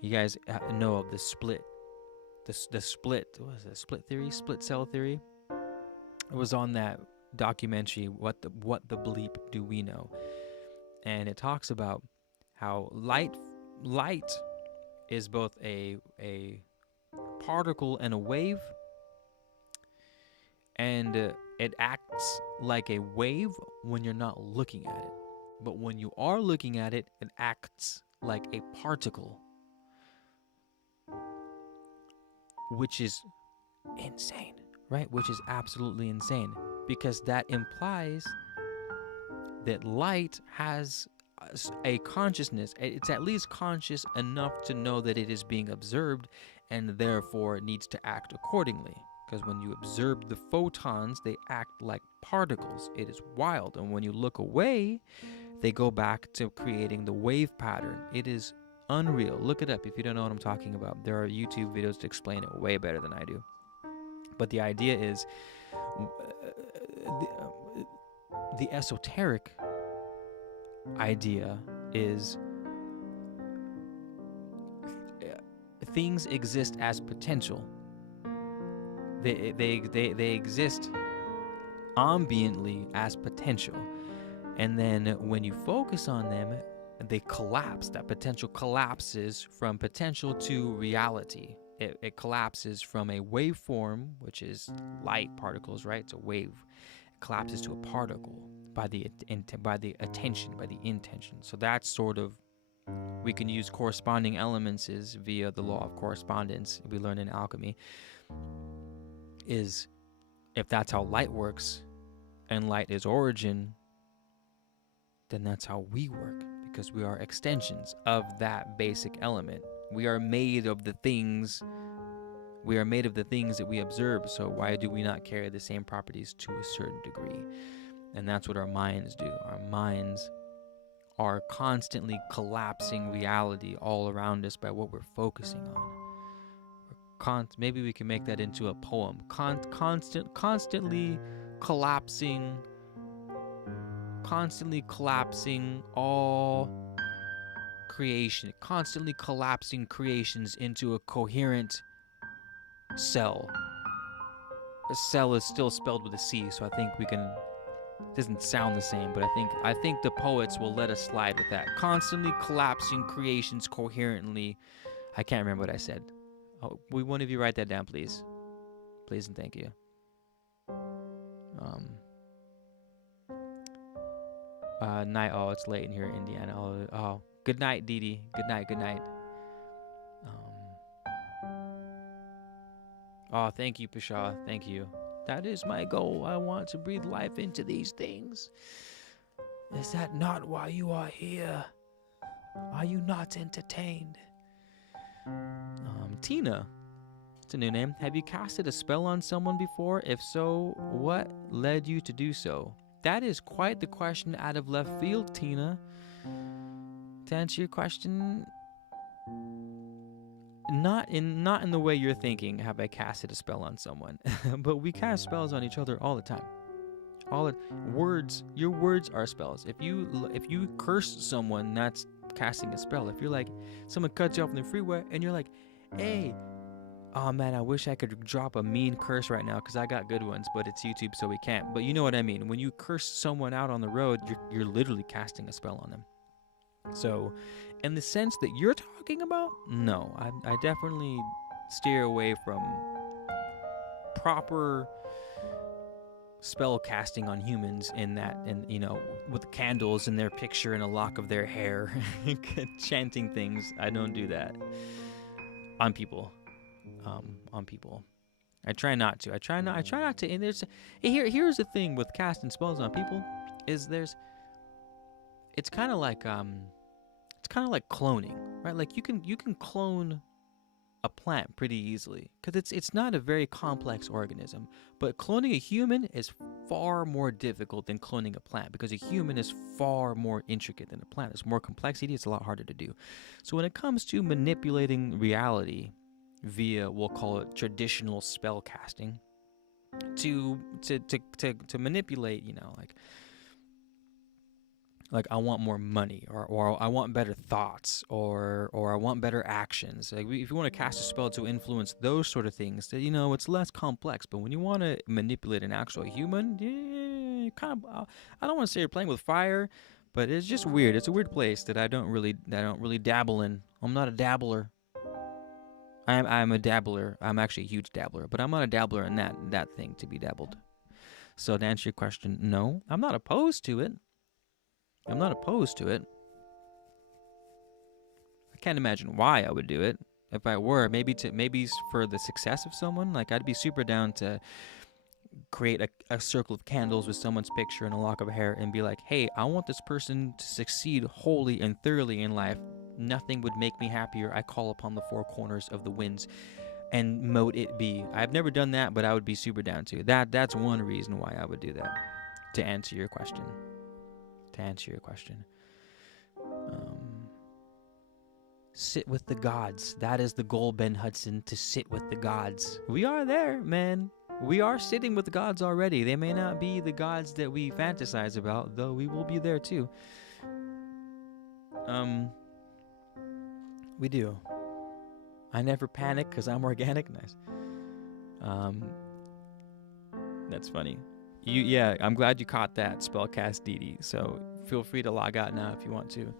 You guys know of the split. The split, what was it? Split theory? Split cell theory? It was on that documentary, What the Bleep Do We Know? And it talks about how light is both a particle and a wave. And it acts like a wave when you're not looking at it. But when you are looking at it, it acts like a particle, which is insane, right? Which is absolutely insane, because that implies that light has a consciousness. It's at least conscious enough to know that it is being observed, and therefore it needs to act accordingly. Because when you observe the photons, they act like particles. It is wild. And when you look away, they go back to creating the wave pattern. It is unreal. Look it up if you don't know what I'm talking about. There are YouTube videos to explain it way better than I do. But the idea is, the esoteric idea is things exist as potential. They exist ambiently as potential. And then when you focus on them, they collapse. That potential collapses from potential to reality. It collapses from a waveform, which is light particles, right? It's a wave. It collapses to a particle by the attention, by the intention. So that's sort of, we can use corresponding elements via the law of correspondence we learn in alchemy, is if that's how light works, and light is origin, then that's how we work, because we are extensions of that basic element. We are made of the things that we observe, so why do we not carry the same properties to a certain degree? And that's what our minds do. Our minds are constantly collapsing reality all around us by what we're focusing on. Maybe we can make that into a poem. Constantly collapsing all creation, constantly collapsing creations into a coherent cell. A cell is still spelled with a C, so I think we can. It doesn't sound the same, but I think the poets will let us slide with that. Constantly collapsing creations coherently. I can't remember what I said. Will one of you write that down, please? Please and thank you. Night. Oh, it's late in here in Indiana. Oh, good night, Dee Dee. Good night. Oh, thank you, Pasha. Thank you. That is my goal. I want to breathe life into these things. Is that not why you are here? Are you not entertained? Tina. It's a new name. Have you casted a spell on someone before? If so, what led you to do so? That is quite the question out of left field, Tina. To answer your question, not in the way you're thinking have I casted a spell on someone, but we cast spells on each other all the time. Your words are spells. If you curse someone, that's casting a spell. If you're like, someone cuts you off in the freeway and you're like, hey, oh man, I wish I could drop a mean curse right now because I got good ones, but it's YouTube, so we can't. But you know what I mean. When you curse someone out on the road, you're literally casting a spell on them. So, in the sense that you're talking about, no, I definitely steer away from proper spell casting on humans in that, and with candles in their picture and a lock of their hair, chanting things. I don't do that on people. I try not to. And here's the thing with casting spells on people is it's kind of like cloning, right? Like you can clone a plant pretty easily because it's not a very complex organism. But cloning a human is far more difficult than cloning a plant because a human is far more intricate than a plant. There's more complexity. It's a lot harder to do. So when it comes to manipulating reality via, we'll call it traditional spell casting, to manipulate, like I want more money, or I want better thoughts, or I want better actions. Like if you want to cast a spell to influence those sort of things, then it's less complex. But when you want to manipulate an actual human, I don't want to say you're playing with fire, but it's just weird. It's a weird place that I don't really dabble in. I'm not a dabbler. I'm a dabbler. I'm actually a huge dabbler, but I'm not a dabbler in that thing to be dabbled. So to answer your question, no, I'm not opposed to it. I can't imagine why I would do it. If I were, maybe for the success of someone. Like I'd be super down to create a circle of candles with someone's picture and a lock of hair and be like, hey, I want this person to succeed wholly and thoroughly in life. Nothing would make me happier. I call upon the four corners of the winds and mote it be. I've never done that, but I would be super down to. That's one reason why I would do that. To answer your question. Sit with the gods. That is the goal, Ben Hudson, to sit with the gods. We are there, man. We are sitting with the gods already. They may not be the gods that we fantasize about, though we will be there too. We do. I never panic because I'm organic. Nice. That's funny. I'm glad you caught that, Spellcast DD. So feel free to log out now if you want to.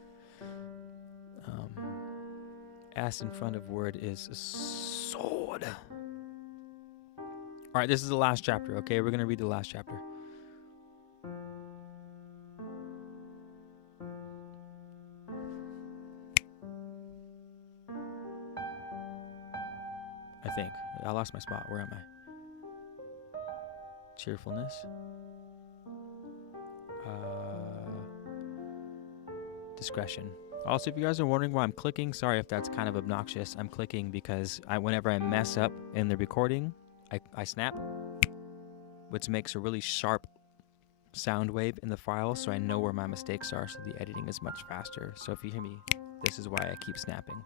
S in front of word is a sword. All right, this is the last chapter, okay? We're going to read the last chapter. I think. I lost my spot. Where am I? Cheerfulness. discretion. Also, if you guys are wondering why I'm clicking, sorry if that's kind of obnoxious. I'm clicking because whenever I mess up in the recording, I snap, which makes a really sharp sound wave in the file, so I know where my mistakes are, so the editing is much faster. So if you hear me, this is why I keep snapping.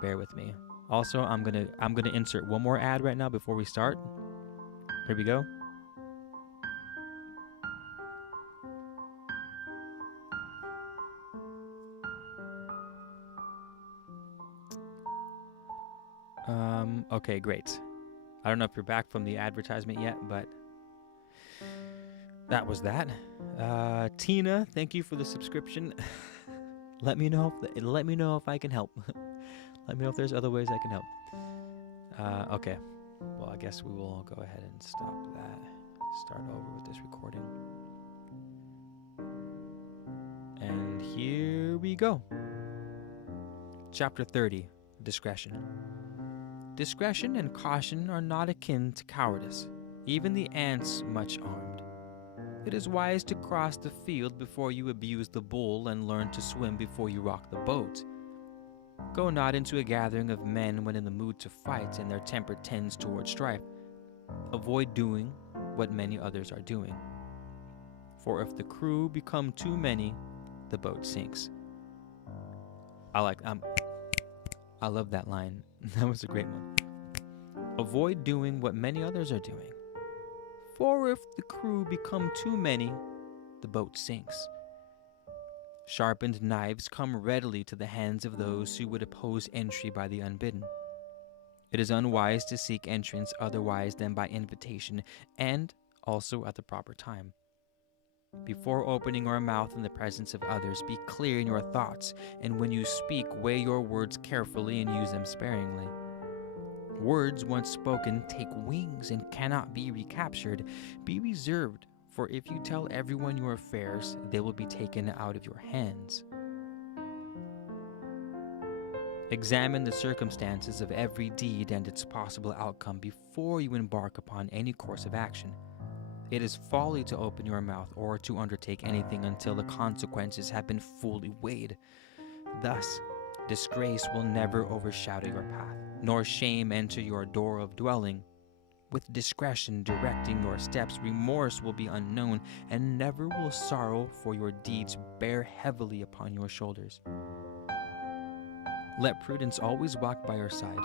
Bear with me. Also, I'm gonna insert one more ad right now before we start. Here we go. Okay, great. I don't know if you're back from the advertisement yet, but that was that. Tina, thank you for the subscription. Let me know if I can help. Let me know if there's other ways I can help. Okay. Well, I guess we will go ahead and stop that. Start over with this recording. And here we go. Chapter 30, Discretion. Discretion and caution are not akin to cowardice, even the ants much armed. It is wise to cross the field before you abuse the bull and learn to swim before you rock the boat. Go not into a gathering of men when in the mood to fight and their temper tends toward strife. Avoid doing what many others are doing. For if the crew become too many, the boat sinks. I love that line. That was a great one. Avoid doing what many others are doing. For if the crew become too many, the boat sinks. Sharpened knives come readily to the hands of those who would oppose entry by the unbidden. It is unwise to seek entrance otherwise than by invitation, and also at the proper time. Before opening your mouth in the presence of others, be clear in your thoughts, and when you speak, weigh your words carefully and use them sparingly. Words once spoken take wings and cannot be recaptured. Be reserved, for if you tell everyone your affairs, they will be taken out of your hands. Examine the circumstances of every deed and its possible outcome before you embark upon any course of action. It is folly to open your mouth or to undertake anything until the consequences have been fully weighed. Thus, disgrace will never overshadow your path, nor shame enter your door of dwelling. With discretion directing your steps, remorse will be unknown, and never will sorrow for your deeds bear heavily upon your shoulders. Let prudence always walk by your side.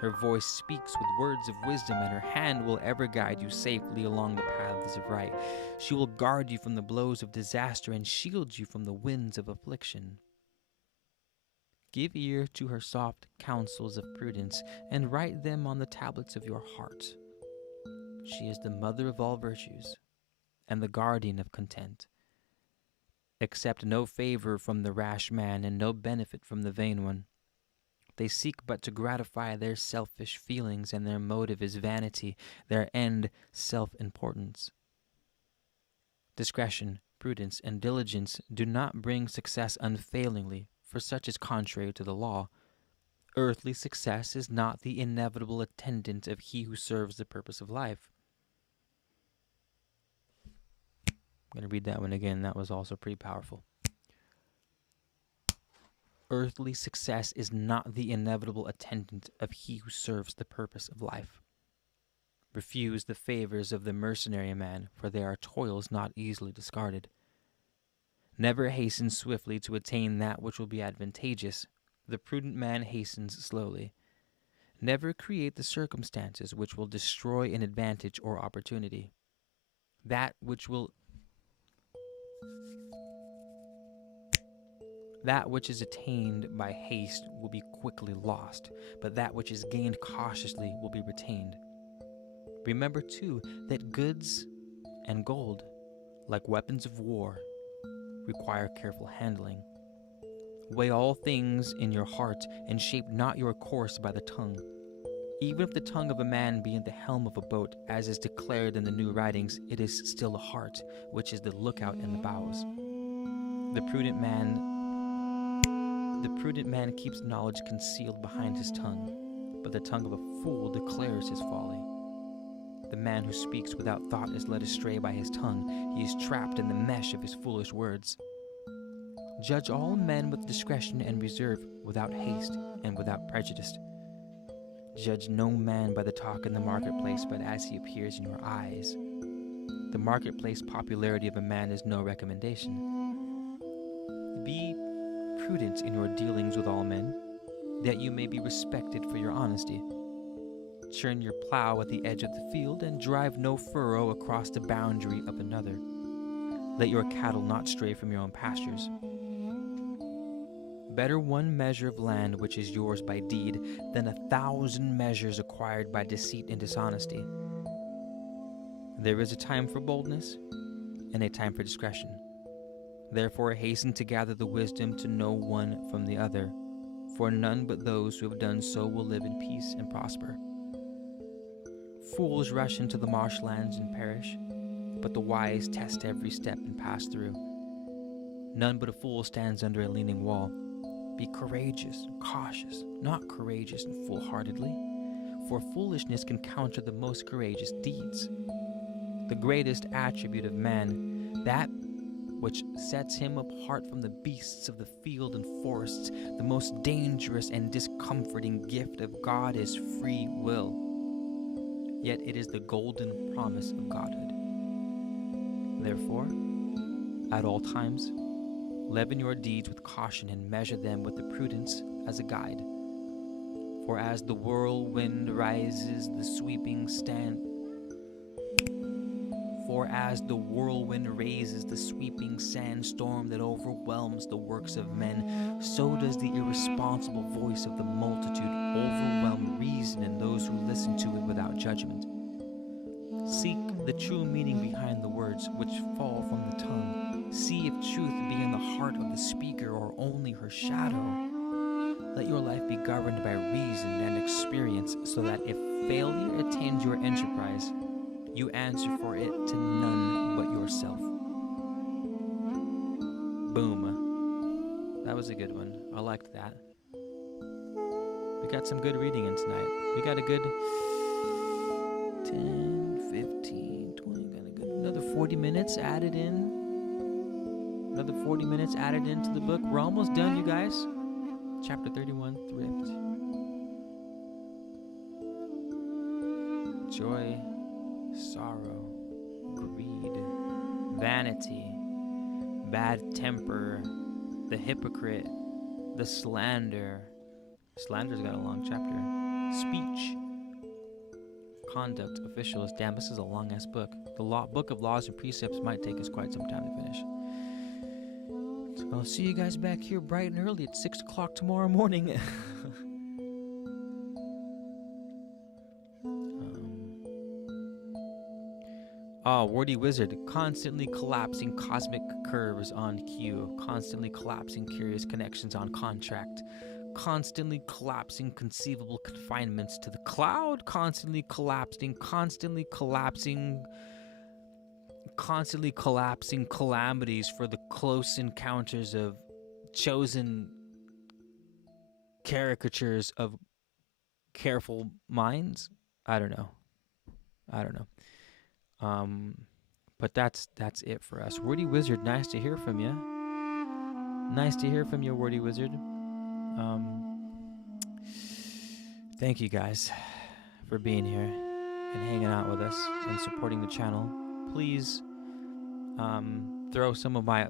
Her voice speaks with words of wisdom, and her hand will ever guide you safely along the paths of right. She will guard you from the blows of disaster and shield you from the winds of affliction. Give ear to her soft counsels of prudence, and write them on the tablets of your heart. She is the mother of all virtues, and the guardian of content. Accept no favor from the rash man, and no benefit from the vain one. They seek but to gratify their selfish feelings, and their motive is vanity, their end self-importance. Discretion, prudence, and diligence do not bring success unfailingly, for such is contrary to the law. Earthly success is not the inevitable attendant of he who serves the purpose of life. I'm going to read that one again. That was also pretty powerful. Earthly success is not the inevitable attendant of he who serves the purpose of life. Refuse the favors of the mercenary man, for they are toils not easily discarded. Never hasten swiftly to attain that which will be advantageous. The prudent man hastens slowly. Never create the circumstances which will destroy an advantage or opportunity. That which is attained by haste will be quickly lost, but that which is gained cautiously will be retained. Remember, too, that goods and gold, like weapons of war, require careful handling. Weigh all things in your heart, and shape not your course by the tongue. Even if the tongue of a man be in the helm of a boat, as is declared in the new writings, it is still the heart, which is the lookout in the bows. The prudent man keeps knowledge concealed behind his tongue, but the tongue of a fool declares his folly. The man who speaks without thought is led astray by his tongue. He is trapped in the mesh of his foolish words. Judge all men with discretion and reserve, without haste and without prejudice. Judge no man by the talk in the marketplace, but as he appears in your eyes. The marketplace popularity of a man is no recommendation. Be prudent in your dealings with all men, that you may be respected for your honesty. Churn your plow at the edge of the field, and drive no furrow across the boundary of another. Let your cattle not stray from your own pastures. Better one measure of land which is yours by deed than 1,000 measures acquired by deceit and dishonesty. There is a time for boldness and a time for discretion. Therefore hasten to gather the wisdom to know one from the other, for none but those who have done so will live in peace and prosper. Fools rush into the marshlands and perish, but the wise test every step and pass through. None but a fool stands under a leaning wall. Be courageous and cautious, not courageous and foolhardily, for foolishness can counter the most courageous deeds. The greatest attribute of man, that which sets him apart from the beasts of the field and forests, the most dangerous and discomforting gift of God is free will. Yet it is the golden promise of Godhood. Therefore, at all times, leaven your deeds with caution and measure them with the prudence as a guide. For as the whirlwind rises the sweeping raises the sweeping sandstorm that overwhelms the works of men, so does the irresponsible voice of the multitude overwhelm reason and those who listen to it without judgment. Seek the true meaning behind the words which fall from the tongue. See if truth be in the heart of the speaker or only her shadow. Let your life be governed by reason and experience, so that if failure attends your enterprise, you answer for it to none but yourself. Boom. That was a good one. I liked that. We got some good reading in tonight. We got a good 10, 15, 20, got a good another 40 minutes added in. Another 40 minutes added into the book. We're almost done, you guys. Chapter 31, Thrift. Joy, sorrow, greed, vanity, bad temper, the hypocrite, the slander. Slander's got a long chapter. Speech, conduct, officials. Damn, this is a long-ass book. The book of laws and precepts might take us quite some time to finish. So I'll see you guys back here bright and early at 6 o'clock tomorrow morning. Wordy Wizard, constantly collapsing cosmic curves on cue, constantly collapsing curious connections on contract, constantly collapsing conceivable confinements to the cloud, constantly collapsing calamities for the close encounters of chosen caricatures of careful minds. I don't know. But that's it for us. Wordy Wizard, nice to hear from you. Nice to hear from you, Wordy Wizard. Thank you guys for being here and hanging out with us and supporting the channel. Please throw some of my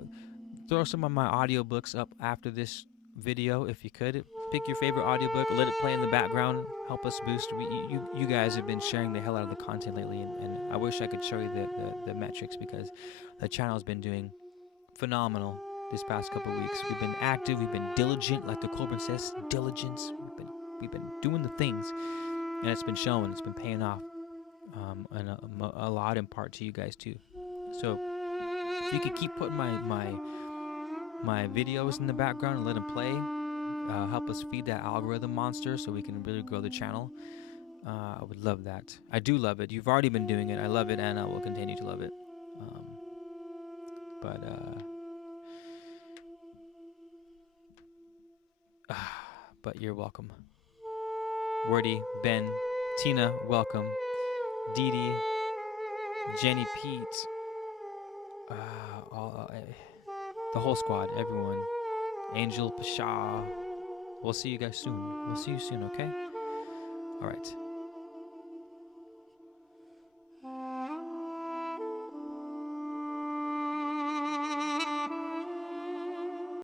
audiobooks up after this video if you could. Pick your favorite audiobook, let it play in the background, help us boost. You guys have been sharing the hell out of the content lately, and I wish I could show you the metrics, because the channel has been doing phenomenal this past couple of weeks. We've been active, we've been diligent, like the Corbin says, diligence. We've been doing the things, and it's been showing, it's been paying off, and a lot in part to you guys too. So if you could keep putting my videos in the background and let them play, help us feed that algorithm monster so we can really grow the channel. I would love that. I do love it. You've already been doing it. I love it, and I will continue to love it. But you're welcome. Wordy, Ben, Tina, welcome. Dee Dee, Jenny, Pete, the whole squad, everyone. Angel Pasha. We'll see you guys soon. We'll see you soon, okay? All right.